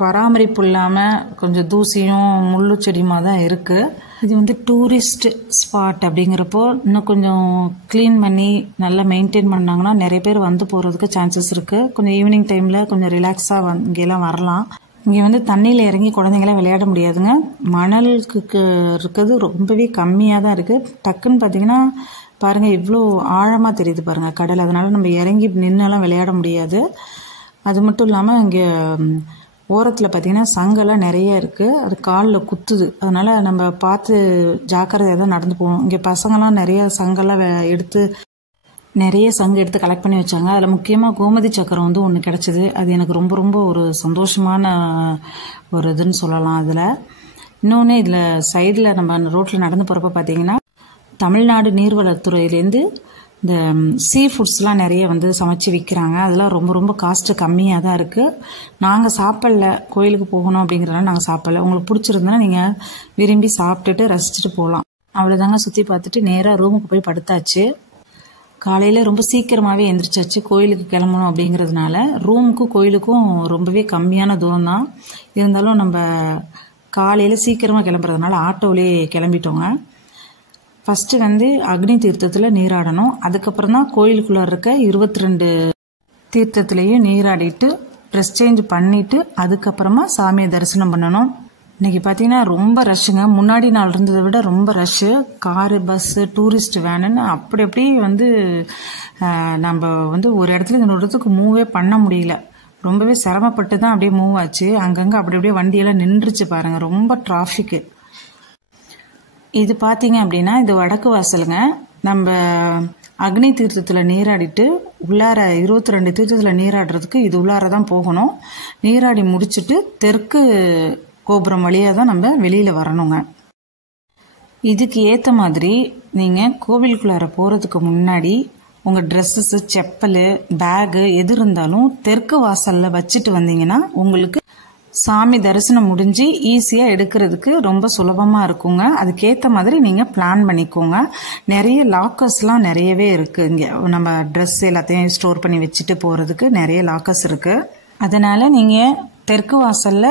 பராமரிப்பு இல்லாமல் கொஞ்சம் தூசியும் முள்ளு செடியுமா தான் இருக்குது. இது வந்து டூரிஸ்ட் ஸ்பாட் அப்படிங்கிறப்போ இன்னும் கொஞ்சம் க்ளீன் பண்ணி நல்லா மெயின்டைன் பண்ணாங்கன்னா நிறைய பேர் வந்து போகிறதுக்கு சான்சஸ் இருக்குது. கொஞ்சம் ஈவினிங் டைமில் கொஞ்சம் ரிலாக்ஸாக இங்கெல்லாம் வரலாம். இங்கே வந்து தண்ணியில் இறங்கி குழந்தைங்களாம் விளையாட முடியாதுங்க. மணலுக்கு இருக்கிறது ரொம்பவே கம்மியாக தான் இருக்குது. டக்குன்னு பார்த்தீங்கன்னா பாருங்கள் இவ்வளோ ஆழமாக தெரியுது பாருங்கள் கடல். அதனால் நம்ம இறங்கி நின்னெல்லாம் விளையாட முடியாது. அது மட்டும் இல்லாமல் இங்கே ஓரத்தில் பார்த்தீங்கன்னா சங்கெல்லாம் நிறைய இருக்குது. அது காலில் குத்துது. அதனால் நம்ம பார்த்து ஜாக்கிரதையாக தான் நடந்து போகணும். இங்கே பசங்கள்லாம் நிறைய சங்கெல்லாம் நிறைய சங்கு எடுத்து கலெக்ட் பண்ணி வச்சாங்க. அதில் முக்கியமாக கோமதி சக்கரம் வந்து ஒன்று கிடச்சிது. அது எனக்கு ரொம்ப ரொம்ப ஒரு சந்தோஷமான ஒரு இதுன்னு சொல்லலாம். அதில் இன்னொன்று இதில் சைடில் நம்ம ரோட்டில் நடந்து போகிறப்ப பார்த்தீங்கன்னா தமிழ்நாடு நீர்வளத்துறையிலேருந்து இந்த சீ ஃபுட்ஸ்லாம் நிறைய வந்து சமைச்சு விற்கிறாங்க. அதெல்லாம் ரொம்ப ரொம்ப காஸ்ட்டு கம்மியாக தான் இருக்குது. நாங்கள் சாப்பிடல, கோயிலுக்கு போகணும் அப்படிங்கிறனால நாங்கள் சாப்பிடல. உங்களுக்கு பிடிச்சிருந்தனா நீங்கள் விரும்பி சாப்பிட்டுட்டு ரசிச்சுட்டு போகலாம். அவ்வளோதாங்க. சுற்றி பார்த்துட்டு நேராக ரூமுக்கு போய் படுத்தாச்சு. காலையில் ரொம்ப சீக்கிரமாகவே எந்திரிச்சாச்சு. கோயிலுக்கு கிளம்பணும் அப்படிங்கிறதுனால ரூமுக்கும் கோயிலுக்கும் ரொம்பவே கம்மியான தூரம் தான். இருந்தாலும் நம்ம காலையில் சீக்கிரமாக கிளம்புறதுனால ஆட்டோவிலே கிளம்பிட்டோங்க. ஃபஸ்ட்டு வந்து அக்னி தீர்த்தத்தில் நீராடணும். அதுக்கப்புறம் தான் கோயிலுக்குள்ளே இருக்க 22 தீர்த்தத்துலேயும் நீராடிட்டு ட்ரெஸ் சேஞ்ச் பண்ணிவிட்டு அதுக்கப்புறமா சாமியை தரிசனம் பண்ணணும். இன்றைக்கி பார்த்தீங்கன்னா ரொம்ப ரஷ்ஷுங்க. முன்னாடி நாள் இருந்ததை விட ரொம்ப ரஷ்ஷு. காரு, பஸ்ஸு, டூரிஸ்ட் வேனுன்னு அப்படி வந்து நம்ம வந்து ஒரு இடத்துல இந்த இடத்துக்கு மூவே பண்ண முடியல. ரொம்பவே சிரமப்பட்டு தான் அப்படியே மூவ் ஆச்சு. அங்கங்கே அப்படியே வண்டியெல்லாம் நின்றுச்சு பாருங்கள். ரொம்ப டிராஃபிக்கு. இது பார்த்தீங்க அப்படின்னா இது வடக்கு வாசலுங்க. நம்ம அக்னி தீர்த்தத்தில் நீராடிட்டு உள்ளார 22 தீர்த்தத்தில் நீராடுறதுக்கு இது உள்ளார தான் போகணும். நீராடி முடிச்சுட்டு தெற்கு கோபுரம் வழியாக தான் நம்ம வெளியில் வரணுங்க. இதுக்கு ஏற்ற மாதிரி நீங்கள் கோவிலுக்குள்ளார போகிறதுக்கு முன்னாடி உங்கள் ட்ரெஸ்ஸஸ், செப்பல், பேகு எது இருந்தாலும் தெற்கு வாசலில் வச்சுட்டு வந்தீங்கன்னா உங்களுக்கு சாமி தரிசனம் முடிஞ்சு ஈஸியாக எடுக்கிறதுக்கு ரொம்ப சுலபமாக இருக்குங்க. அதுக்கேற்ற மாதிரி நீங்கள் பிளான் பண்ணிக்கோங்க. நிறைய லாக்கர்ஸ்லாம் நிறையவே இருக்குது. இங்கே நம்ம ட்ரெஸ் எல்லாத்தையும் ஸ்டோர் பண்ணி வச்சுட்டு போகிறதுக்கு நிறைய லாக்கர்ஸ் இருக்குது. அதனால் நீங்கள் தெற்கு வாசலில்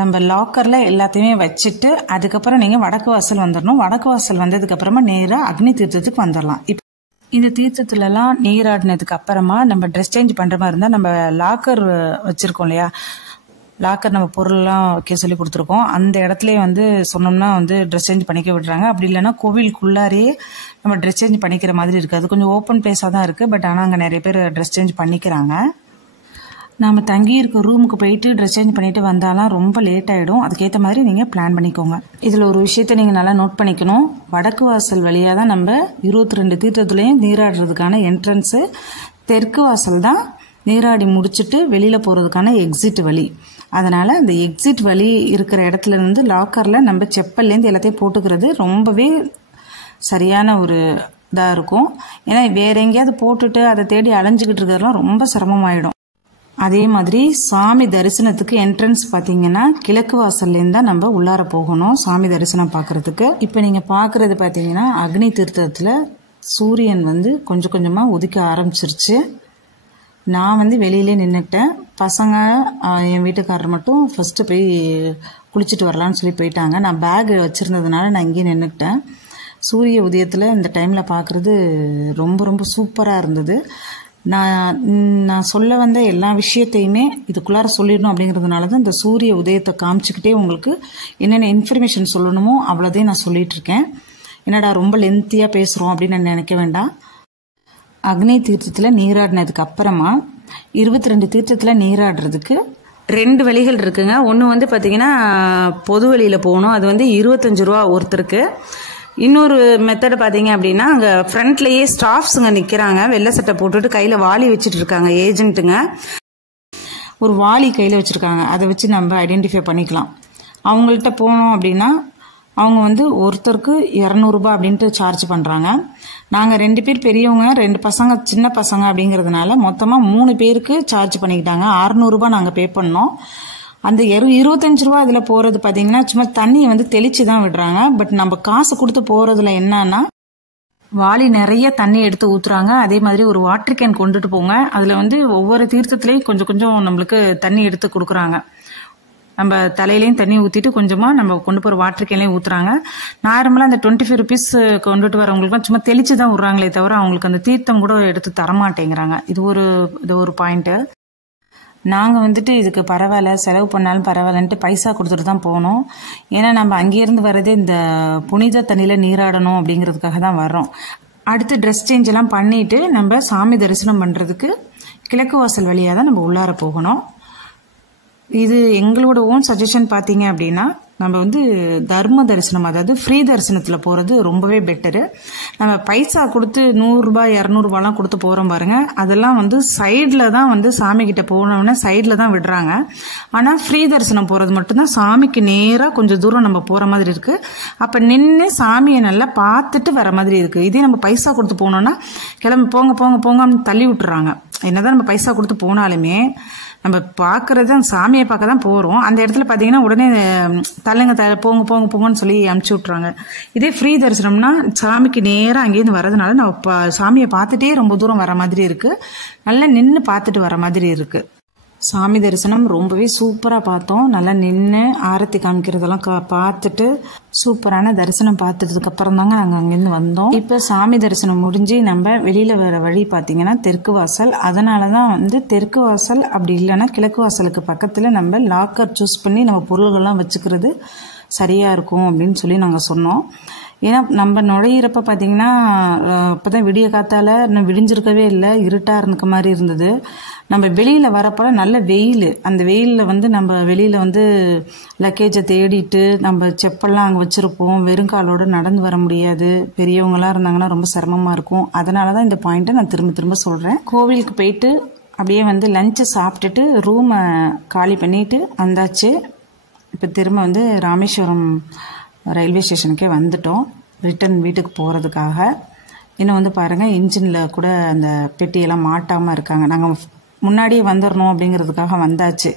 நம்ம லாக்கரில் எல்லாத்தையுமே வச்சுட்டு அதுக்கப்புறம் நீங்கள் வடக்கு வாசல் வந்துடணும். வடக்கு வாசல் வந்ததுக்கப்புறமா நேராக அக்னி தீர்த்தத்துக்கு வந்துடலாம். இப்போ இந்த தீர்த்தத்துலலாம் நீராடினதுக்கு அப்புறமா நம்ம ட்ரெஸ் சேஞ்ச் பண்ணுற மாதிரி இருந்தால் நம்ம லாக்கர் வச்சுருக்கோம் இல்லையா, லாக்கர் நம்ம பொருள்லாம் வைக்க சொல்லி கொடுத்துருக்கோம். அந்த இடத்துல வந்து சொன்னோம்னா வந்து ட்ரெஸ் சேஞ்ச் பண்ணிக்க விடுறாங்க. அப்படி இல்லைன்னா கோவிலுக்குள்ளாரே நம்ம ட்ரெஸ் சேஞ்ச் பண்ணிக்கிற மாதிரி இருக்குது. அது கொஞ்சம் ஓப்பன் பிளேஸாக தான் இருக்குது. பட் ஆனால் அங்கே நிறைய பேர் ட்ரெஸ் சேஞ்ச் பண்ணிக்கிறாங்க. நம்ம தங்கி இருக்க ரூமுக்கு போயிட்டு ட்ரெஸ் சேஞ்ச் பண்ணிட்டு வந்தாலும் ரொம்ப லேட் ஆகிடும். அதுக்கேற்ற மாதிரி நீங்கள் பிளான் பண்ணிக்கோங்க. இதில் ஒரு விஷயத்த நீங்கள் நல்லா நோட் பண்ணிக்கணும். வடக்கு வாசல் வழியாக தான் நம்ம 22 தீர்த்தத்துலேயும் நீராடுறதுக்கான என்ட்ரன்ஸு. தெற்கு வாசல் தான் நீராடி முடிச்சுட்டு வெளியில் போகிறதுக்கான எக்ஸிட் வழி. அதனால் அந்த எக்ஸிட் வழி இருக்கிற இடத்துல இருந்து லாக்கரில் நம்ம செப்பல்லேருந்து எல்லாத்தையும் போட்டுக்கிறது ரொம்பவே சரியான ஒரு இதாக இருக்கும். ஏன்னா வேற எங்கேயாவது போட்டுட்டு அதை தேடி அலைஞ்சிக்கிட்டு இருக்கிறதுலாம் ரொம்ப சிரமமாயிடும். அதே மாதிரி சாமி தரிசனத்துக்கு என்ட்ரன்ஸ் பார்த்தீங்கன்னா கிழக்கு வாசல்லேருந்து தான் நம்ம உள்ளார போகணும் சாமி தரிசனம் பார்க்கறதுக்கு. இப்போ நீங்கள் பார்க்குறது பார்த்தீங்கன்னா அக்னி தீர்த்தத்தில் சூரியன் வந்து கொஞ்சம் கொஞ்சமாக உதிக்க ஆரம்பிச்சிருச்சு. நான் வந்து வெளியிலே நின்றுட்டேன். பசங்க என் வீட்டுக்காரர் மட்டும் ஃபஸ்ட்டு போய் குளிச்சுட்டு வரலான்னு சொல்லி போயிட்டாங்க. நான் பேக் வச்சுருந்ததுனால நான் இங்கேயே நின்றுக்கிட்டேன். சூரிய உதயத்தில் இந்த டைமில் பார்க்குறது ரொம்ப ரொம்ப சூப்பராக இருந்தது. நான் சொல்ல வந்த எல்லா விஷயத்தையுமே இதுக்குள்ளார சொல்லிடணும் அப்படிங்கிறதுனால தான் இந்த சூரிய உதயத்தை காமிச்சிக்கிட்டே உங்களுக்கு என்னென்ன இன்ஃபர்மேஷன் சொல்லணுமோ அவ்வளோதையும் நான் சொல்லிட்டு இருக்கேன். என்னடா ரொம்ப லென்த்தியாக பேசுகிறோம் அப்படின்னு நான் நினைக்க வேண்டாம். அக்னி தீர்த்தத்தில் நீராடினதுக்கு அப்புறமா 22 தீர்த்தத்தில் நீராடுறதுக்கு 2 வழிகள் இருக்குங்க. ஒன்று வந்து பார்த்தீங்கன்னா பொது வழியில் போகணும். அது வந்து 25 ரூபா ஒருத்தருக்கு. இன்னொரு மெத்தட் பார்த்தீங்க அப்படின்னா அங்கே ஃப்ரண்ட்லேயே ஸ்டாஃப்ஸுங்க நிற்கிறாங்க. வெள்ளை சட்டை போட்டுட்டு கையில் வாளி வச்சுட்டு இருக்காங்க. ஏஜென்ட்டுங்க ஒரு வாளி கையில் வச்சுருக்காங்க. அதை வச்சு நம்ம ஐடென்டிஃபை பண்ணிக்கலாம். அவங்கள்ட்ட போனோம் அப்படின்னா அவங்க வந்து ஒருத்தருக்கு 200 ரூபாய் அப்படின்ட்டு சார்ஜ் பண்ணுறாங்க. நாங்கள் 2 பேர் பெரியவங்க, 2 பசங்க சின்ன பசங்க அப்படிங்கிறதுனால மொத்தமாக 3 பேருக்கு சார்ஜ் பண்ணிக்கிட்டாங்க. 600 ரூபாய் நாங்கள் பே பண்ணோம். அந்த 25 ரூபா இதில் போகிறது பார்த்தீங்கன்னா சும்மா தண்ணியை வந்து தெளித்து தான் விடுறாங்க. பட் நம்ம காசு கொடுத்து போகிறதுல என்னன்னா வாளி நிறைய தண்ணி எடுத்து ஊற்றுறாங்க. அதே மாதிரி ஒரு வாட்டர் கேன் கொண்டுட்டு போங்க. அதில் வந்து ஒவ்வொரு தீர்த்தத்துலேயும் கொஞ்சம் கொஞ்சம் நம்மளுக்கு தண்ணி எடுத்து கொடுக்குறாங்க. நம்ம தலையிலையும் தண்ணி ஊற்றிட்டு கொஞ்சமாக நம்ம கொண்டு போகிற வாட்டர் கேன்லேயும் ஊற்றுறாங்க. நார்மலாக அந்த 25 ருபீஸ் கொண்டுட்டு வரவங்களுக்கு சும்மா தெளித்து தான் விட்றாங்களே தவிர அவங்களுக்கு அந்த தீர்த்தம் கூட எடுத்து தரமாட்டேங்கிறாங்க. இது ஒரு பாயிண்ட்டு. நாங்கள் வந்துட்டு இதுக்கு பரவாயில்ல, செலவு பண்ணாலும் பரவாயில்லன்ட்டு பைசா கொடுத்துட்டு தான் போனோம். ஏன்னா நம்ம அங்கேருந்து வர்றதே இந்த புனித தண்ணியில் நீராடணும் அப்படிங்கிறதுக்காக தான் வர்றோம். அடுத்து ட்ரெஸ் சேஞ்ச் எல்லாம் பண்ணிட்டு நம்ம சாமி தரிசனம் பண்ணுறதுக்கு கிழக்கு வாசல் வழியாக தான் நம்ம உள்ளார போகணும். இது எங்களோட ஓன் சஜஷன் பார்த்தீங்க அப்படின்னா நம்ம வந்து தர்ம தரிசனம், அதாவது ஃப்ரீ தரிசனத்தில் போகிறது ரொம்பவே பெட்டரு. நம்ம பைசா கொடுத்து 100 ரூபாய் 200 ரூபாய்லாம் கொடுத்து போகிறோம் பாருங்க, அதெல்லாம் வந்து சைடில் தான் வந்து சாமி கிட்ட போனோம்னா சைடில் தான் விடுறாங்க. ஆனால் ஃப்ரீ தரிசனம் போகிறது மட்டும்தான் சாமிக்கு நேராக கொஞ்சம் தூரம் நம்ம போகிற மாதிரி இருக்குது. அப்போ நின்று சாமியை நல்லா பார்த்துட்டு வர மாதிரி இருக்குது. இதே நம்ம பைசா கொடுத்து போனோம்னா கிளம்பி போங்க போங்க போங்கன்னு தள்ளி விட்டுறாங்க. என்னதான் நம்ம பைசா கொடுத்து போனாலுமே நம்ம பார்க்கறது அந்த சாமியை பார்க்க தான் போகிறோம். அந்த இடத்துல பார்த்தீங்கன்னா உடனே தள்ளுங்க போங்க போங்க போங்கன்னு சொல்லி அமுச்சு விட்றாங்க. இதே ஃப்ரீ தரிசனம்னா சாமிக்கு நேராக அங்கேருந்து வரதுனால நம்ம சாமியை பார்த்துட்டே ரொம்ப தூரம் வர மாதிரி இருக்குது. நல்லா நின்று பார்த்துட்டு வர மாதிரி இருக்குது. சாமி தரிசனம் ரொம்பவே சூப்பராக பார்த்தோம். நல்லா நின்று ஆரத்தி காமிக்கிறதெல்லாம் பார்த்துட்டு சூப்பரான தரிசனம் பார்த்துட்டதுக்கு அப்புறம் தாங்க நாங்கள் அங்கேருந்து வந்தோம். இப்போ சாமி தரிசனம் முடிஞ்சு நம்ம வெளியில் வர வழி பார்த்தீங்கன்னா தெற்கு வாசல். அதனால தான் வந்து தெற்கு வாசல் அப்படி இல்லைன்னா கிழக்கு வாசலுக்கு பக்கத்தில் நம்ம லாக்கர் சூஸ் பண்ணி நம்ம பொருள்கள்லாம் வச்சுக்கிறது சரியாக இருக்கும் அப்படின்னு சொல்லி நாங்கள் சொன்னோம். ஏன்னா நம்ம நுழையிறப்ப பார்த்தீங்கன்னா இப்போ தான் விடிய காத்தால இன்னும் விடிஞ்சிருக்கவே இல்லை, இருட்டாக இருக்க மாதிரி இருந்தது. நம்ம வெளியில் வரப்போ நல்ல வெயில். அந்த வெயிலில் வந்து நம்ம வெளியில் வந்து லக்கேஜை தேடிட்டு நம்ம செப்பல்லாம் அங்கே வச்சுருப்போம். வெறுங்காலோடு நடந்து வர முடியாது. பெரியவங்களாம் இருந்தாங்கன்னா ரொம்ப சிரமமாக இருக்கும். அதனால தான் இந்த பாயிண்ட்டை நான் திரும்ப திரும்ப சொல்கிறேன். கோவிலுக்கு போயிட்டு அப்படியே வந்து லஞ்சை சாப்பிட்டுட்டு ரூமை காலி பண்ணிட்டு வந்தாச்சு. இப்போ திரும்ப வந்து ராமேஸ்வரம் ரயில்வே ஸ்டேஷனுக்கே வந்துட்டோம் ரிட்டன் வீட்டுக்கு போகிறதுக்காக. இன்னும் வந்து பாருங்கள் இன்ஜினில் கூட அந்த பெட்டியெல்லாம் மாட்டாமல் இருக்காங்க. நாங்கள் முன்னாடியே வந்துடணும் அப்படிங்கிறதுக்காக வந்தாச்சு.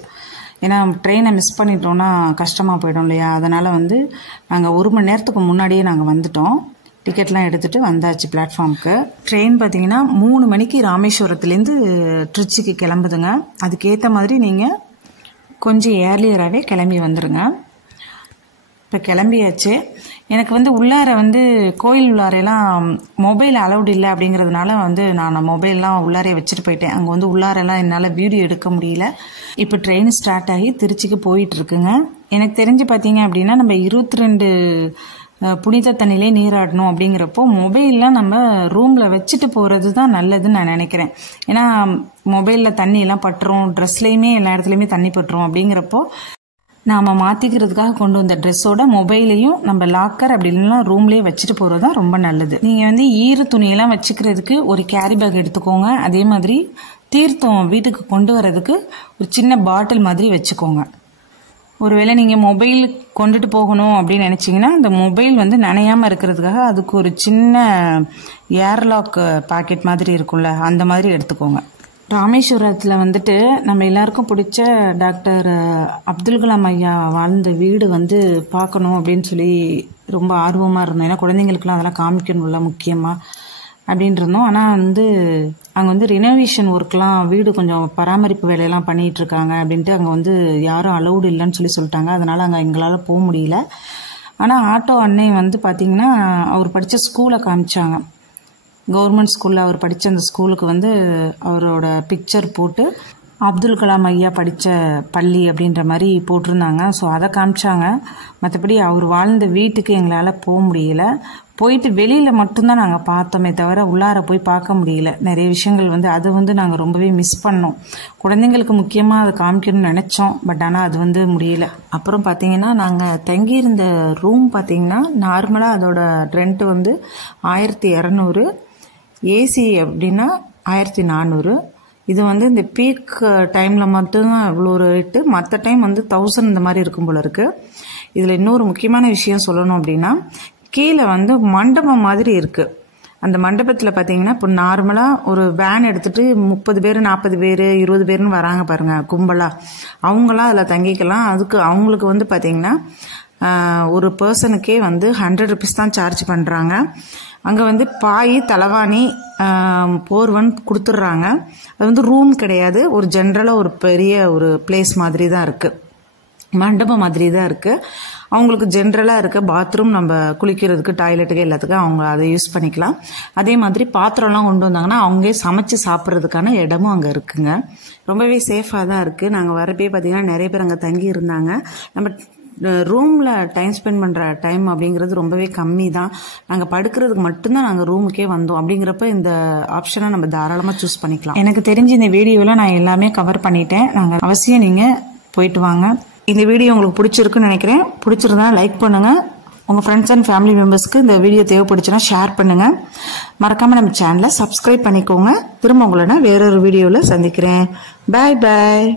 ஏன்னா ட்ரெயினை மிஸ் பண்ணிட்டோன்னா கஷ்டமாக போயிடும் இல்லையா, அதனால் வந்து நாங்கள் 1 மணி நேரத்துக்கு முன்னாடியே நாங்கள் வந்துட்டோம். டிக்கெட்லாம் எடுத்துகிட்டு வந்தாச்சு பிளாட்ஃபார்முக்கு. ட்ரெயின் பார்த்தீங்கன்னா 3 மணிக்கு ராமேஸ்வரத்துலேருந்து திருச்சிக்கு கிளம்புதுங்க. அதுக்கேற்ற மாதிரி நீங்கள் கொஞ்சம் ஏர்லியராகவே கிளம்பி வந்துடுங்க. இப்போ கிளம்பியாச்சு. எனக்கு வந்து உள்ளார வந்து கோயில் உள்ளாரெல்லாம் மொபைல் அலௌட் இல்லை அப்படிங்கிறதுனால வந்து நான் மொபைல்லாம் உள்ளாரே வச்சுட்டு போயிட்டேன். அங்கே வந்து உள்ளாரெல்லாம் என்னால் வீடியோ எடுக்க முடியல. இப்போ ட்ரெயின் ஸ்டார்ட் ஆகி திருச்சிக்கு போயிட்டுருக்குங்க. எனக்கு தெரிஞ்சு பார்த்தீங்க அப்படின்னா நம்ம 22 புனித தண்ணிலே நீராடணும் அப்படிங்கிறப்போ மொபைல்லாம் நம்ம ரூமில் வச்சுட்டு போகிறது தான் நல்லதுன்னு நான் நினைக்கிறேன். ஏன்னா மொபைலில் தண்ணியெல்லாம் பட்டுரும், ட்ரெஸ்லேயுமே எல்லா இடத்துலையுமே தண்ணி பட்டுரும். அப்படிங்கிறப்போ நாம் மாற்றிக்கிறதுக்காக கொண்டு வந்த ட்ரெஸ்ஸோட மொபைலையும் நம்ம லாக்கர் அப்படி இல்லைன்னா ரூம்லேயே வச்சுட்டு போகிறது தான் ரொம்ப நல்லது. நீங்கள் வந்து ஈர துணியெல்லாம் வச்சுக்கிறதுக்கு ஒரு கேரி பேக் எடுத்துக்கோங்க. அதே மாதிரி தீர்த்தம் வீட்டுக்கு கொண்டு வரதுக்கு ஒரு சின்ன பாட்டில் மாதிரி வச்சுக்கோங்க. ஒருவேளை நீங்கள் மொபைல் கொண்டுட்டு போகணும் அப்படின்னு நினச்சிங்கன்னா அந்த மொபைல் வந்து நனையாமல் இருக்கிறதுக்காக அதுக்கு ஒரு சின்ன ஏர்லாக் பாக்கெட் மாதிரி இருக்கும்ல, அந்த மாதிரி எடுத்துக்கோங்க. ராமேஸ்வரத்தில் வந்துட்டு நம்ம எல்லாருக்கும் பிடிச்ச டாக்டர் அப்துல் கலாம் ஐயா வாழ்ந்த வீடு வந்து பார்க்கணும் அப்படின்னு சொல்லி ரொம்ப ஆர்வமாக இருந்தோம். ஏன்னா குழந்தைங்களுக்குலாம் அதெல்லாம் காமிக்கணும்ல முக்கியமாக அப்படின்ட்டு இருந்தோம். ஆனால் வந்து அங்கே வந்து ரினோவேஷன் ஒர்க்லாம் வீடு கொஞ்சம் பராமரிப்பு வேலையெல்லாம் பண்ணிகிட்டு இருக்காங்க அப்படின்ட்டு அங்கே வந்து யாரும் அலௌடு இல்லைன்னு சொல்லிட்டாங்க. அதனால் அங்கே எங்களால் போக முடியல. ஆனால் ஆட்டோ அன்னை வந்து பார்த்திங்கன்னா அவர் படித்த ஸ்கூலை காமிச்சாங்க. கவர்மெண்ட் ஸ்கூலில் அவர் படித்த அந்த ஸ்கூலுக்கு வந்து அவரோட பிக்சர் போட்டு அப்துல் கலாம் ஐயா படித்த பள்ளி அப்படின்ற மாதிரி போட்டிருந்தாங்க. ஸோ அதை காமிச்சாங்க. மற்றபடி அவர் வாழ்ந்த வீட்டுக்கு எங்களால் போக முடியல. போயிட்டு வெளியில் மட்டும்தான் நாங்கள் பார்த்தோமே தவிர உள்ளார போய் பார்க்க முடியல. நிறைய விஷயங்கள் வந்து அது வந்து நாங்கள் ரொம்பவே மிஸ் பண்ணோம். குழந்தைங்களுக்கு முக்கியமாக அதை காமிக்கணும்னு நினச்சோம். பட் ஆனால் அது வந்து முடியல. அப்புறம் பார்த்தீங்கன்னா நாங்கள் தங்கியிருந்த ரூம் பார்த்தீங்கன்னா நார்மலாக அதோட ரெண்ட் வந்து 1200, ஏசி அப்படின்னா 1400. இது வந்து இந்த பீக் டைமில் மட்டும்தான் இவ்வளோ ரேட்டு. மற்ற டைம் வந்து 1000 இந்த மாதிரி இருக்கும் போல இருக்குது. இதில் இன்னொரு முக்கியமான விஷயம் சொல்லணும் அப்படின்னா கீழே வந்து மண்டபம் மாதிரி இருக்குது. அந்த மண்டபத்தில் பார்த்தீங்கன்னா இப்போ நார்மலாக ஒரு வேன் எடுத்துகிட்டு 30 பேர் 40 பேர் 20 பேர்னு வராங்க பாருங்கள் கும்பலாக, அவங்களாம் அதில் தங்கிக்கலாம். அதுக்கு அவங்களுக்கு வந்து பார்த்திங்கன்னா ஒரு பர்சனுக்கே வந்து 100 rupees தான் சார்ஜ் பண்ணுறாங்க. அங்கே வந்து பாய் தலைவாணி போர்வன் கொடுத்துட்றாங்க. அது வந்து ரூம் கிடையாது, ஒரு ஜென்ரலாக ஒரு பெரிய ஒரு பிளேஸ் மாதிரி தான் இருக்குது, மண்டபம் மாதிரி தான் இருக்குது. அவங்களுக்கு ஜென்ரலாக இருக்க பாத்ரூம், நம்ம குளிக்கிறதுக்கு டாய்லெட்டுக்கு எல்லாத்துக்கும் அவங்க அதை யூஸ் பண்ணிக்கலாம். அதே மாதிரி பாத்திரம்லாம் கொண்டு வந்தாங்கன்னா அவங்களே சமைச்சு சாப்பிட்றதுக்கான இடமும் அங்கே இருக்குங்க. ரொம்பவே சேஃபாக தான் இருக்குது. நாங்கள் வரப்பே பார்த்திங்கன்னா நிறைய பேர் அங்கே தங்கி இருந்தாங்க. நம்ம ரூமில் டைம் ஸ்பெண்ட் பண்ணுற டைம் அப்படிங்கிறது ரொம்பவே கம்மி தான். நாங்கள் படுக்கிறதுக்கு மட்டும்தான் நாங்கள் ரூமுக்கே வந்தோம். அப்படிங்கிறப்ப இந்த ஆப்ஷனை நம்ம தாராளமாக சூஸ் பண்ணிக்கலாம். எனக்கு தெரிஞ்சு இந்த வீடியோவில் நான் எல்லாமே கவர் பண்ணிட்டேன். நாங்கள் அவசியம் நீங்கள் போயிட்டு வாங்க. இந்த வீடியோ உங்களுக்கு பிடிச்சிருக்குன்னு நினைக்கிறேன். பிடிச்சிருந்தா லைக் பண்ணுங்கள். உங்கள் ஃப்ரெண்ட்ஸ் அண்ட் ஃபேமிலி மெம்பர்ஸ்க்கு இந்த வீடியோ தேவைப்படுச்சுன்னா ஷேர் பண்ணுங்கள். மறக்காமல் நம்ம சேனலை சப்ஸ்கிரைப் பண்ணிக்கோங்க. திரும்ப உங்களை நான் வேறொரு வீடியோவில் சந்திக்கிறேன். பாய் பாய்.